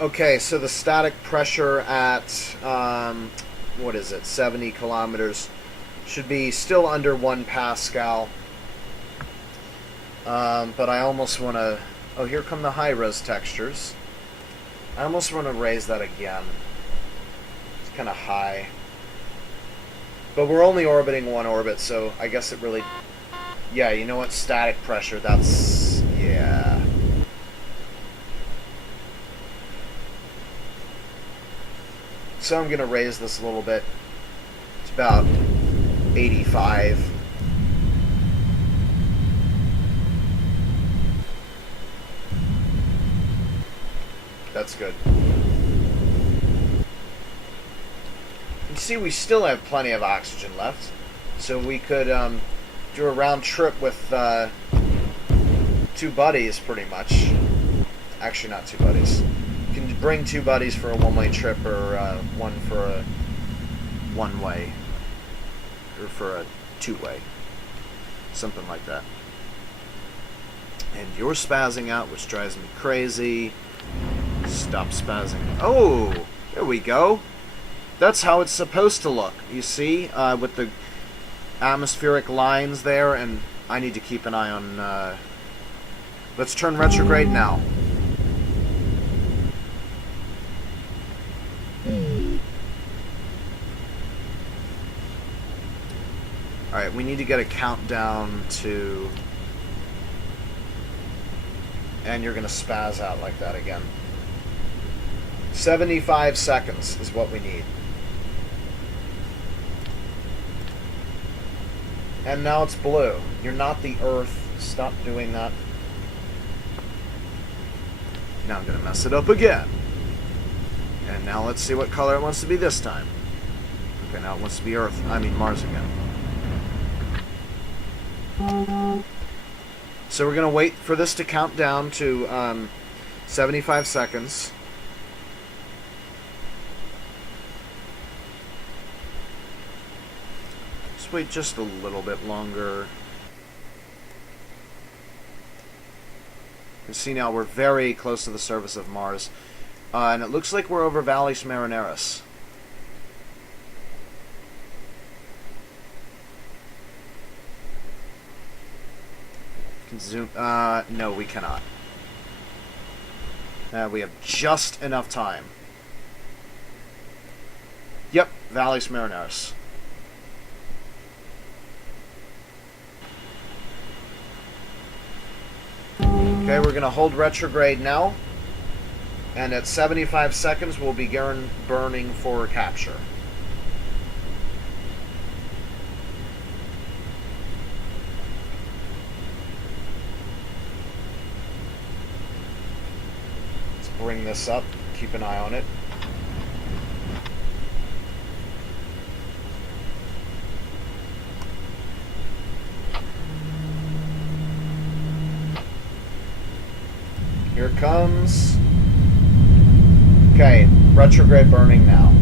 Okay, so the static pressure at, what is it, 70 kilometers should be still under 1 Pascal. But I almost want to... Oh, here come the high-res textures. I almost want to raise that again. It's kind of high. But we're only orbiting one orbit, so I guess it really... Yeah, you know what? Static pressure, that's... Yeah... So I'm going to raise this a little bit. It's about 85. That's good. You see, we still have plenty of oxygen left. So we could do a round trip with 2 buddies, pretty much. Actually, not 2 buddies. You can bring 2 buddies for a one-way trip, or one for a one-way, or for a 2-way, something like that. And you're spazzing out, which drives me crazy. Stop spazzing. Oh, there we go. That's how it's supposed to look. You see, with the atmospheric lines there, and I need to keep an eye on. Let's turn retrograde now. Alright, we need to get a countdown to... And you're going to spaz out like that again. 75 seconds is what we need. And now it's blue. You're not the Earth. Stop doing that. Now I'm going to mess it up again. And now let's see what color it wants to be this time. Okay, now it wants to be Earth. I mean Mars again. So we're going to wait for this to count down to 75 seconds. Let's wait just a little bit longer. You can see now we're very close to the surface of Mars. And it looks like we're over Valles Marineris. Can zoom. No, we cannot. We have just enough time. Yep, Valles Marineris. Okay, we're going to hold retrograde now. And at 75 seconds, we'll begin burning for capture. Let's bring this up. Keep an eye on it. Here it comes. Okay, retrograde burning now.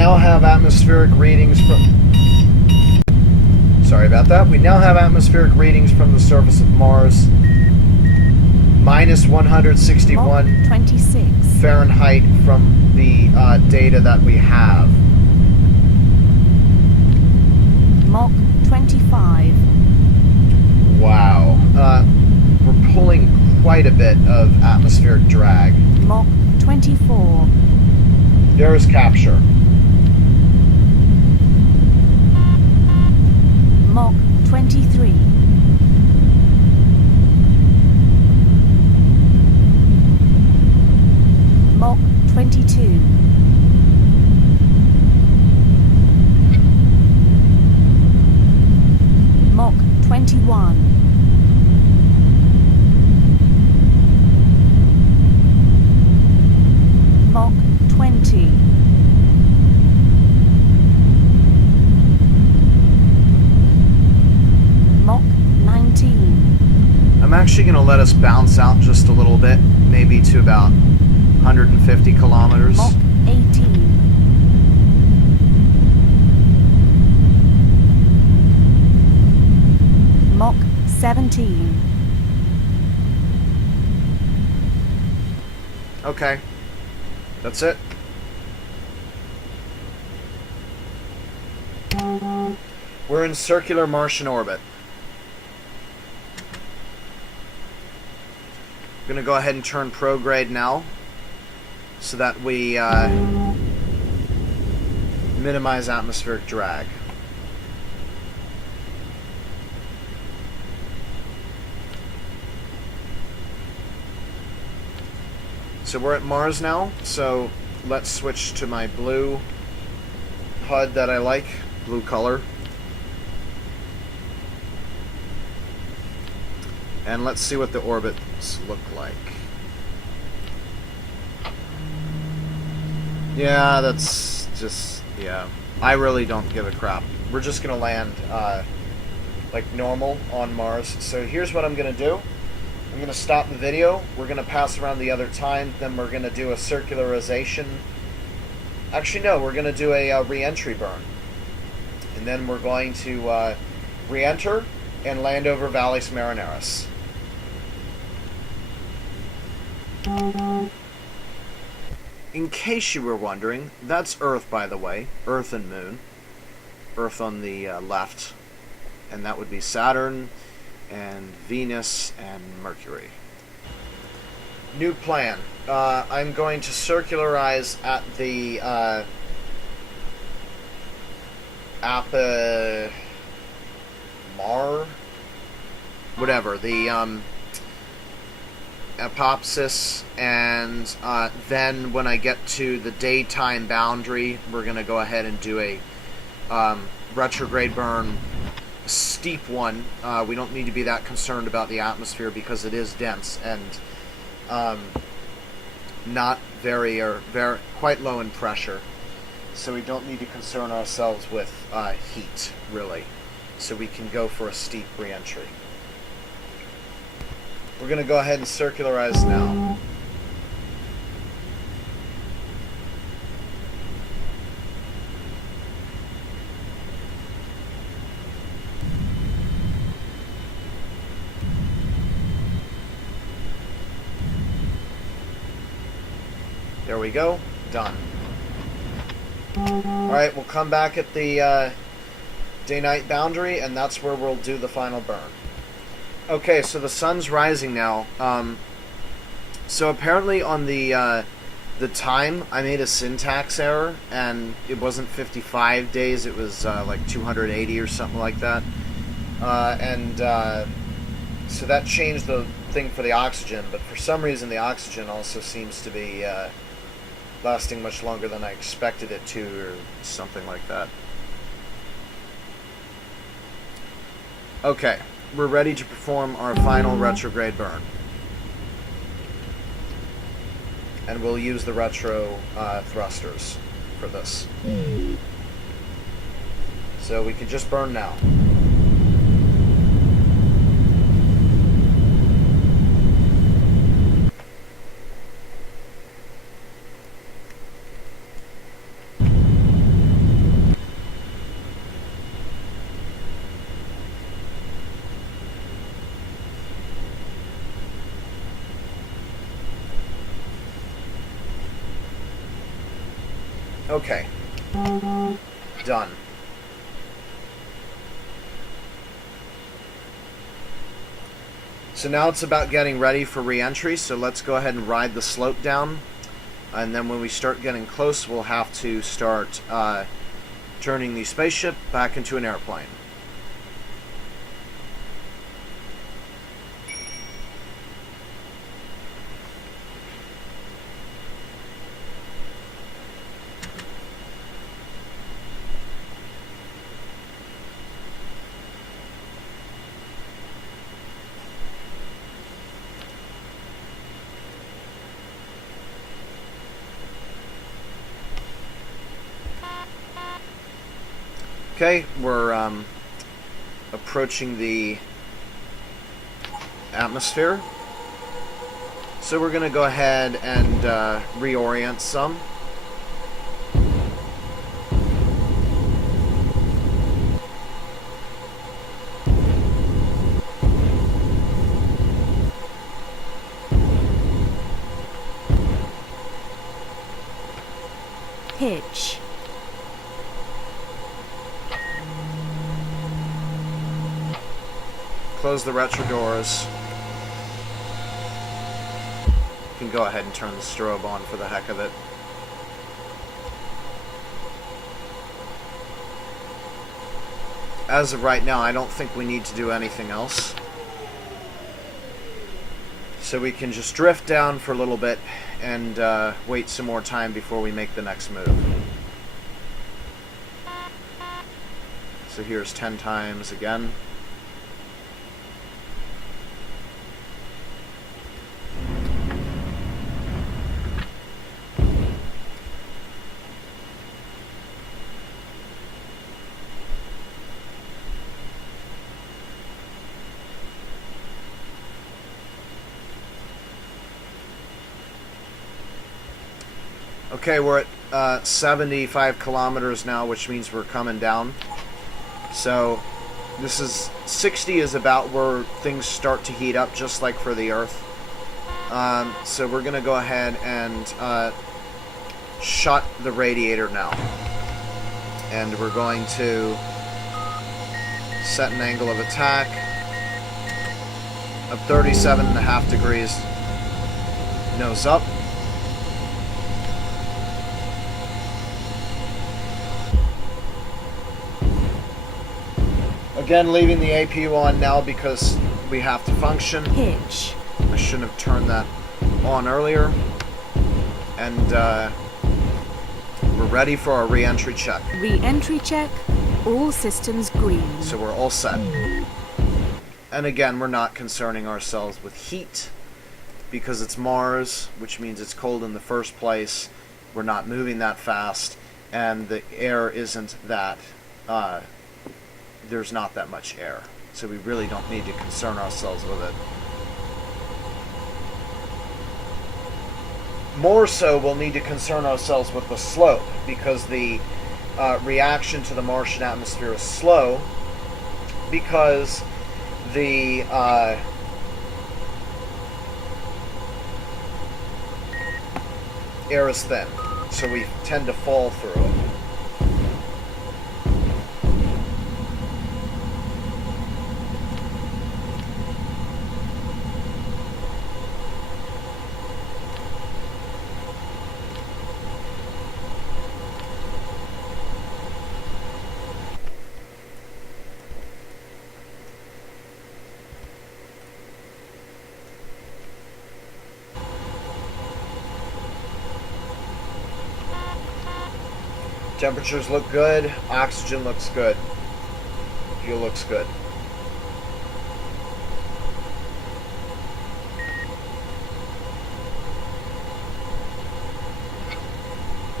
now have atmospheric readings from... Sorry about that. We now have atmospheric readings from the surface of Mars. Minus 161 26 Fahrenheit from the data that we have. Mach 25. Wow. We're pulling quite a bit of atmospheric drag. Mach 24. There's capture. Mach 23. Mach 22. Mach 21. Mach 20. Mach 19. I'm actually going to let us bounce out just a little bit, maybe to about 150 kilometers. Mach 18. Mach 17. Okay. That's it. We're in circular Martian orbit. I'm going to go ahead and turn prograde now so that we minimize atmospheric drag. So we're at Mars now, so let's switch to my blue HUD that I like, blue color. And let's see what the orbits look like. Yeah, that's just, yeah. I really don't give a crap. We're just going to land like normal on Mars. So here's what I'm going to do. I'm going to stop the video. We're going to pass around the other time. Then we're going to do a circularization. Actually, no, we're going to do a re-entry burn. And then we're going to re-enter and land over Valles Marineris. In case you were wondering, that's Earth, by the way. Earth and Moon. Earth on the left. And that would be Saturn and Venus and Mercury. New plan. I'm going to circularize at the whatever, the apopsis, and then when I get to the daytime boundary, we're going to go ahead and do a retrograde burn, a steep one. We don't need to be that concerned about the atmosphere because it is dense and not very, or very, quite low in pressure. So we don't need to concern ourselves with heat, really. So we can go for a steep re-entry. We're going to go ahead and circularize now. There we go. Done. Alright, we'll come back at the day-night boundary, and that's where we'll do the final burn. Okay, so the sun's rising now. So apparently on the time, I made a syntax error, and it wasn't 55 days, it was like 280 or something like that. So that changed the thing for the oxygen, but for some reason the oxygen also seems to be lasting much longer than I expected it to, or something like that. Okay, we're ready to perform our final retrograde burn. And we'll use the retro thrusters for this. So we can just burn now. Okay. Done. So now it's about getting ready for re-entry, so let's go ahead and ride the slope down. And then when we start getting close, we'll have to start turning the spaceship back into an airplane. Okay, we're approaching the atmosphere. So we're going to go ahead and reorient some. Pitch. Close the retro doors. You can go ahead and turn the strobe on for the heck of it. As of right now, I don't think we need to do anything else. So we can just drift down for a little bit and wait some more time before we make the next move. So here's 10 times again. Okay, we're at 75 kilometers now, which means we're coming down. So this is 60 is about where things start to heat up, just like for the Earth. So we're going to go ahead and shut the radiator now. And we're going to set an angle of attack of 37.5 degrees, nose up. Again, leaving the APU on now because we have to function. Pitch. I shouldn't have turned that on earlier. And we're ready for our re-entry check. Re-entry check. All systems green. So we're all set. And again, we're not concerning ourselves with heat because it's Mars, which means it's cold in the first place. We're not moving that fast, and the air isn't that... there's not that much air, so we really don't need to concern ourselves with it. More so, we'll need to concern ourselves with the slope, because the reaction to the Martian atmosphere is slow, because the air is thin, so we tend to fall through it. Temperatures look good, oxygen looks good, fuel looks good.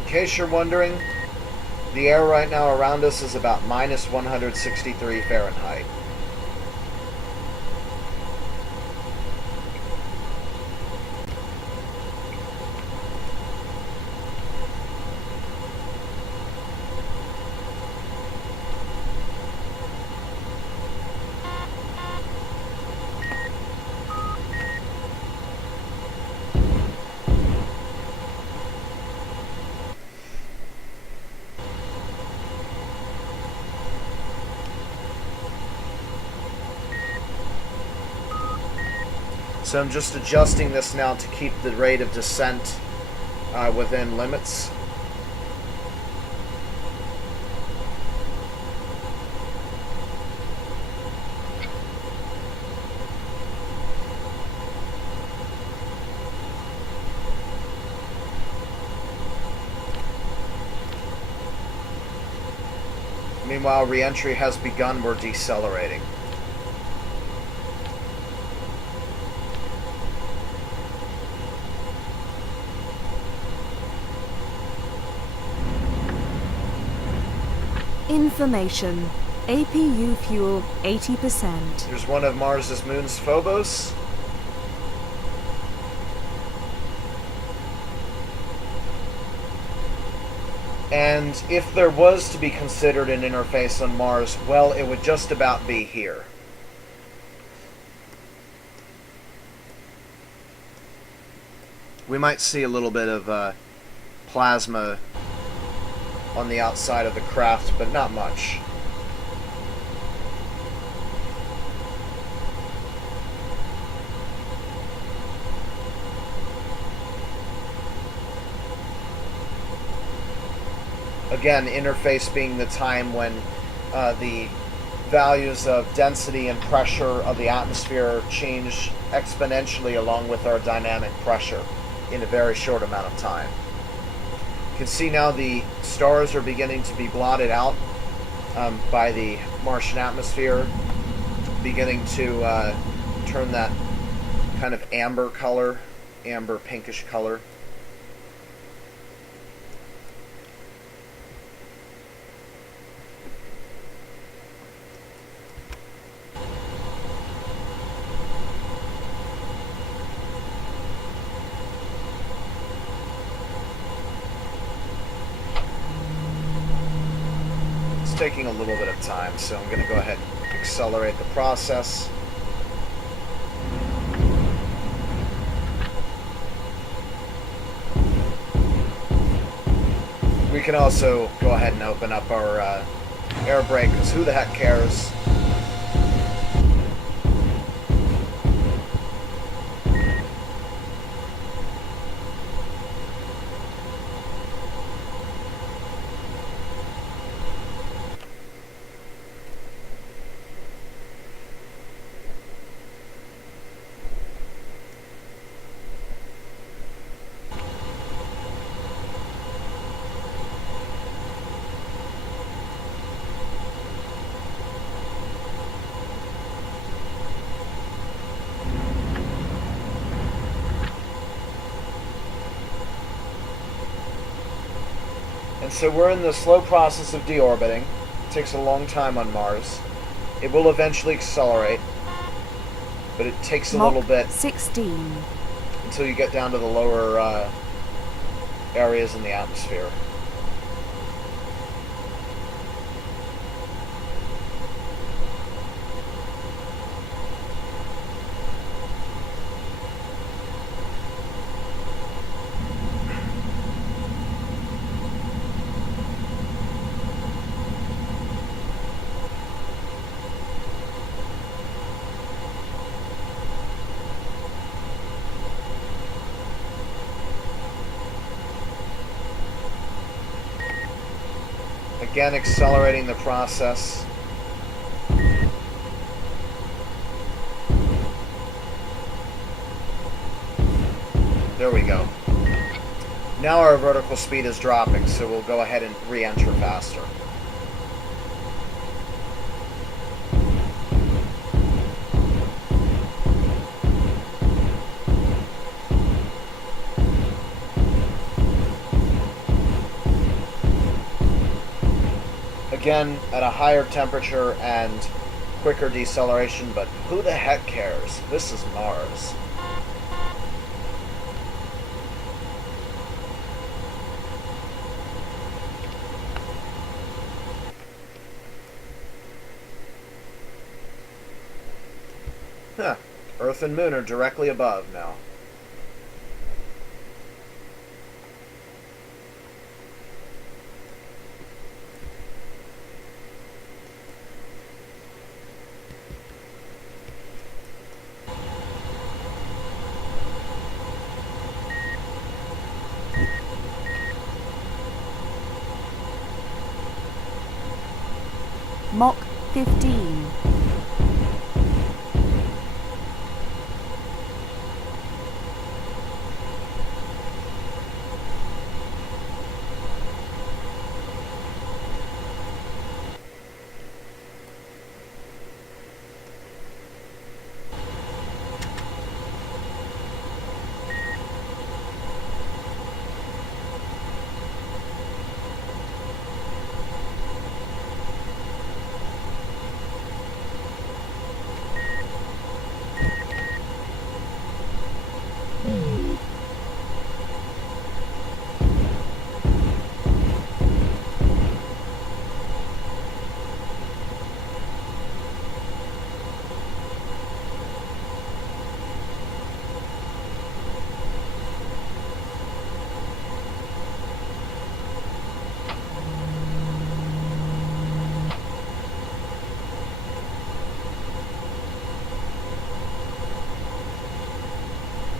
In case you're wondering, the air right now around us is about minus 163 Fahrenheit. So I'm just adjusting this now to keep the rate of descent within limits. Meanwhile, re-entry has begun. We're decelerating. Information. APU fuel 80%. Here's one of Mars's moons, Phobos. And if there was to be considered an interface on Mars, well, it would just about be here. We might see a little bit of plasma on the outside of the craft, but not much. Again, interface being the time when the values of density and pressure of the atmosphere change exponentially along with our dynamic pressure in a very short amount of time. You can see now the stars are beginning to be blotted out by the Martian atmosphere, beginning to turn that kind of amber color, amber pinkish color. Taking a little bit of time, so I'm going to go ahead and accelerate the process. We can also go ahead and open up our air brake, because who the heck cares? And so we're in the slow process of deorbiting. It takes a long time on Mars. It will eventually accelerate, but it takes a little bit 16 until you get down to the lower areas in the atmosphere. Again, accelerating the process. There we go. Now our vertical speed is dropping, so we'll go ahead and re-enter faster. Again, at a higher temperature and quicker deceleration, but who the heck cares? This is Mars. Huh. Earth and Moon are directly above now. Mach 15.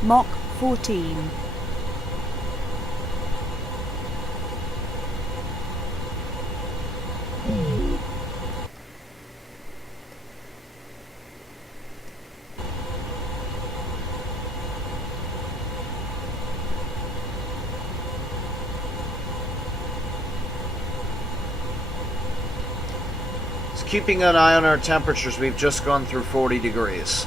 Mach 14. Just keeping an eye on our temperatures. We've just gone through 40 degrees.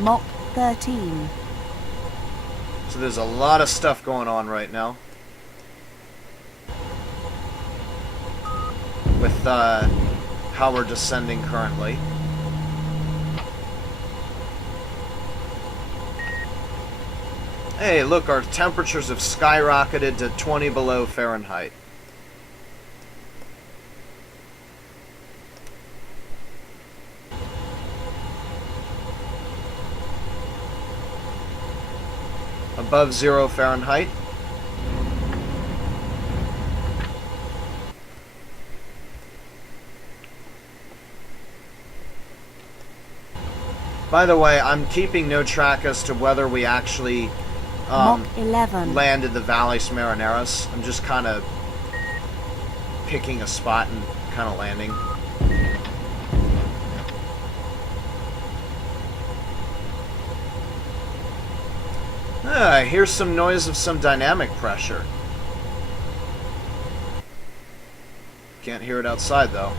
Mach 13. So there's a lot of stuff going on right now. With how we're descending currently. Hey, look, our temperatures have skyrocketed to 20 below Fahrenheit. Above 0 Fahrenheit. By the way, I'm keeping no track as to whether we actually Mach 11. landed the Valles Marineris. I'm just kind of picking a spot and kind of landing. I hear some noise of some dynamic pressure. Can't hear it outside, though.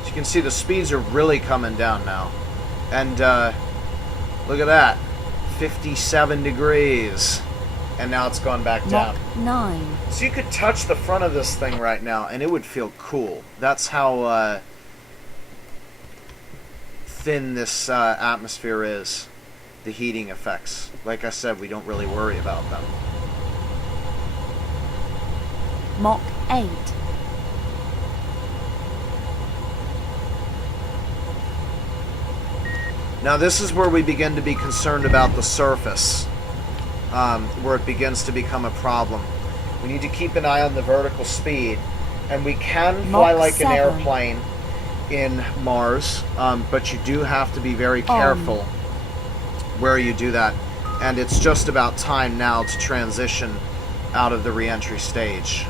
As you can see, the speeds are really coming down now. And look at that. 57 degrees. And now it's gone back down. Mach 9. So you could touch the front of this thing right now, and it would feel cool. That's how thin this atmosphere is. The heating effects. Like I said, we don't really worry about them. Mach 8. Now this is where we begin to be concerned about the surface. Where it begins to become a problem. We need to keep an eye on the vertical speed, and we can fly Mach like 7. an airplane in Mars, but you do have to be very careful where you do that, and it's just about time now to transition out of the re-entry stage.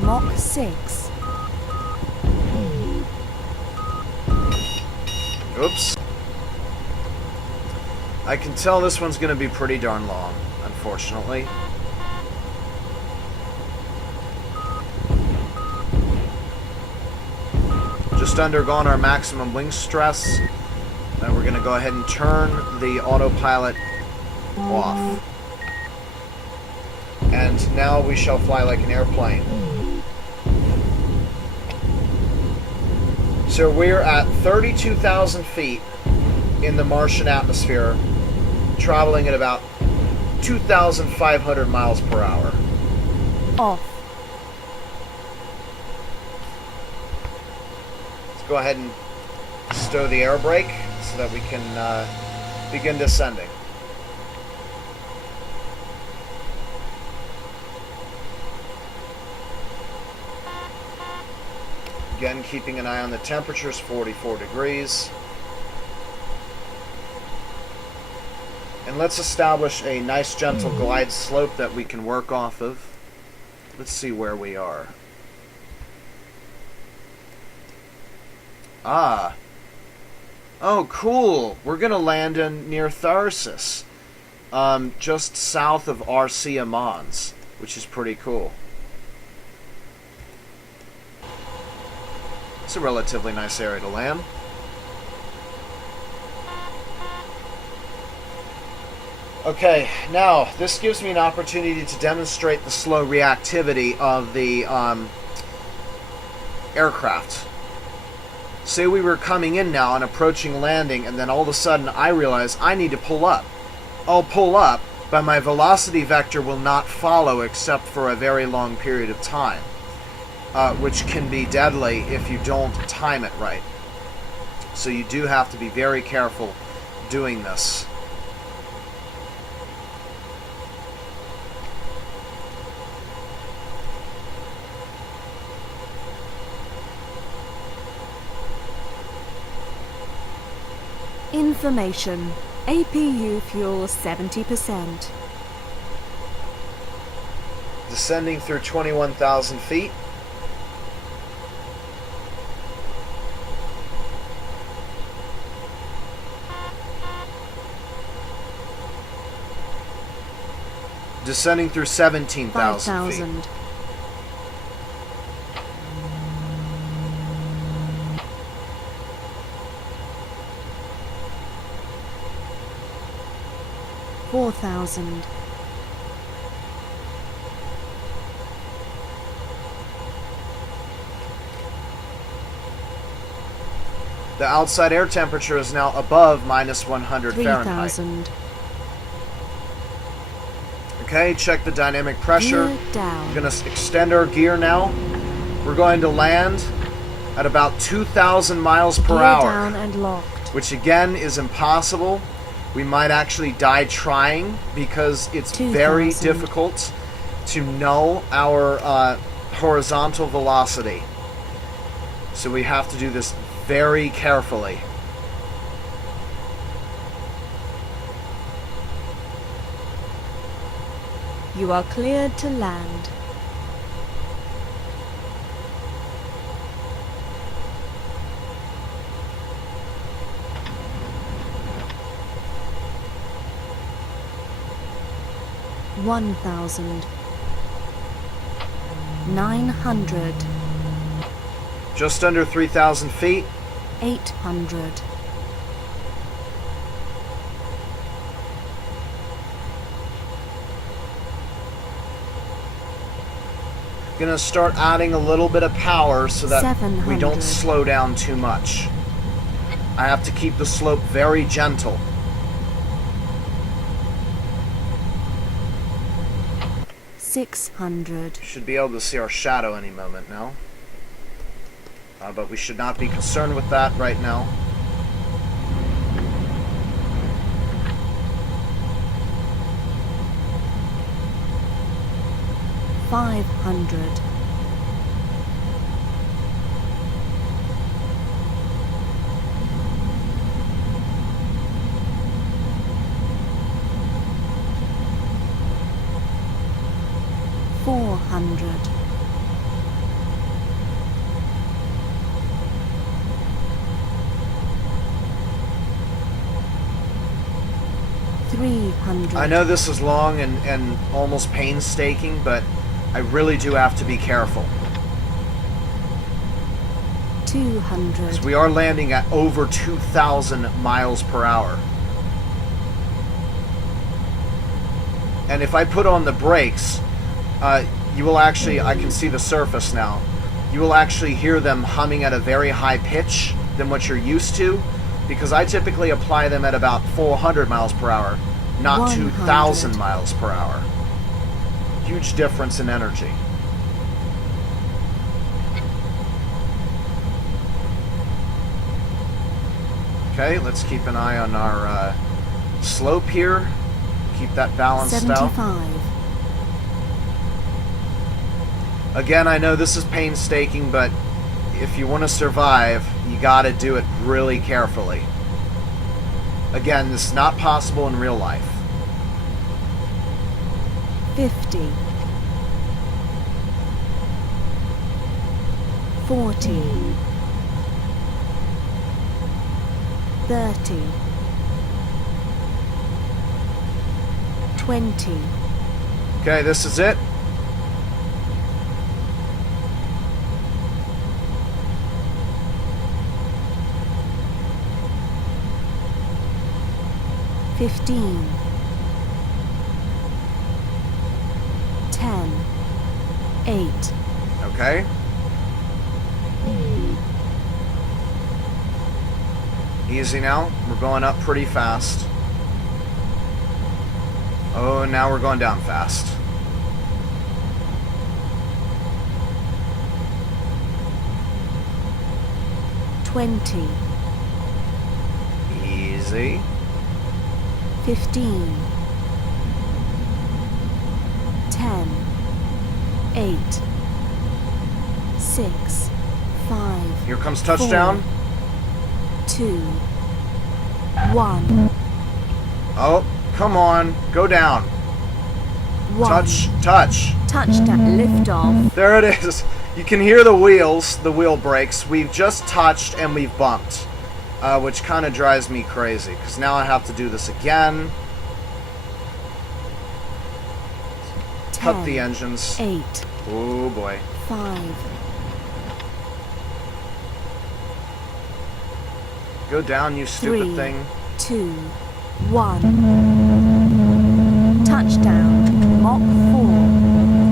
Mach 6. Oops. I can tell this one's going to be pretty darn long, unfortunately. Just undergone our maximum wing stress. And we're going to go ahead and turn the autopilot off. And now we shall fly like an airplane. So we're at 32,000 feet in the Martian atmosphere, traveling at about 2,500 miles per hour. Off. Let's go ahead and stow the air brake so that we can begin descending. Again, keeping an eye on the temperatures, 44 degrees. And let's establish a nice gentle glide slope that we can work off of. Let's see where we are. Ah. Oh, cool. We're going to land near Tharsis. Just south of RC Amons, which is pretty cool. It's a relatively nice area to land. Okay, now this gives me an opportunity to demonstrate the slow reactivity of the aircraft. Say we were coming in now and approaching landing, and then all of a sudden I realize I need to pull up. I'll pull up, but my velocity vector will not follow except for a very long period of time, which can be deadly if you don't time it right. So you do have to be very careful doing this. Information. APU fuel 70%. Descending through 21,000 feet. Descending through 17,000 feet. 5,000. 4,000. 4,000. The outside air temperature is now above minus 100 Fahrenheit. 3,000. Okay, check the dynamic pressure. Gear down. We're going to extend our gear now. We're going to land at about 2,000 miles per Gear hour, down and locked. which again is impossible. We might actually die trying because it's 2,000. very difficult to know our horizontal velocity. So we have to do this very carefully. You are cleared to land. One thousand 900. Just under 3,000 feet. 800. Gonna start adding a little bit of power so that we 700. don't slow down too much. I have to keep the slope very gentle. 600. Should be able to see our shadow any moment now. But we should not be concerned with that right now. $500. $400. $300. I know this is long and almost painstaking, but I really do have to be careful. 200. Because we are landing at over 2,000 miles per hour. And if I put on the brakes, you will actually, I can see the surface now, you will actually hear them humming at a very high pitch than what you're used to, because I typically apply them at about 400 miles per hour, not 100. 2,000 miles per hour. Huge difference in energy. Okay, let's keep an eye on our slope here. Keep that balanced 75. out. Again, I know this is painstaking, but if you want to survive, you gotta do it really carefully. Again, this is not possible in real life. 50. 40. 30. 20. Okay, this is it. Fifteen. 10. 8. Okay. Easy now. We're going up pretty fast. Oh, now we're going down fast. Twenty. Easy. 15. 10. 8. 6. 5. Here comes touchdown. 2. 1. Oh, come on. Go down. 1. Touch. Touchdown. Lift off. There it is. You can hear the wheels, the wheel brakes. We've just touched and we've bumped. Which kind of drives me crazy, because now I have to do this again. 10. Cut the engines. 8. Oh boy. 5. Go down, you stupid 3, thing. 2. 1. Touchdown. Mach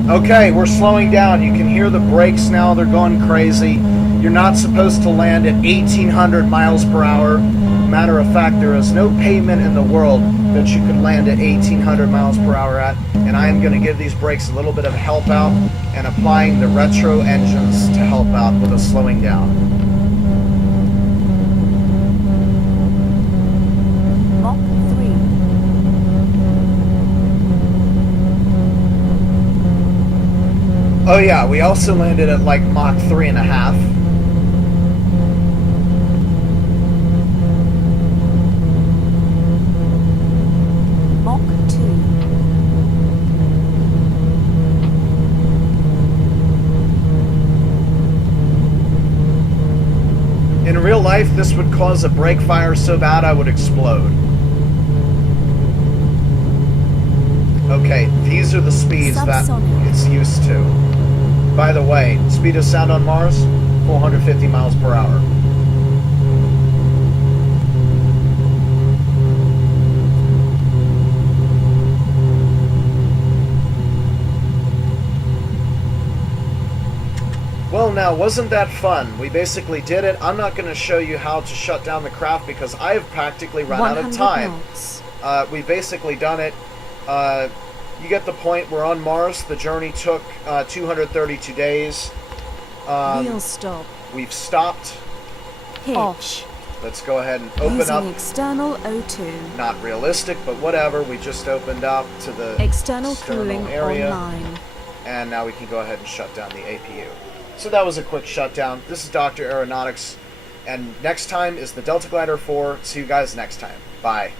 4. Okay, we're slowing down. You can hear the brakes now. They're going crazy. You're not supposed to land at 1,800 miles per hour. Matter of fact, there is no pavement in the world that you could land at 1,800 miles per hour at. And I am going to give these brakes a little bit of help out and applying the retro engines to help out with a slowing down. Mach 3. Oh yeah, we also landed at like Mach 3.5. Mach 2. In real life, this would cause a brake fire so bad I would explode. Okay, these are the speeds that it's used to. By the way, speed of sound on Mars, 450 miles per hour. Well, now, wasn't that fun? We basically did it. I'm not going to show you how to shut down the craft because I have practically run out of time. We've basically done it. You get the point. We're on Mars. The journey took 232 days. Wheel stop. We've stopped. Hitch. Let's go ahead and open Using up. external O2. Not realistic, but whatever. We just opened up to the External cooling area. online. And now we can go ahead and shut down the APU. So that was a quick shutdown. This is Dr. Aeronautics. And next time is the Delta Glider 4. See you guys next time. Bye.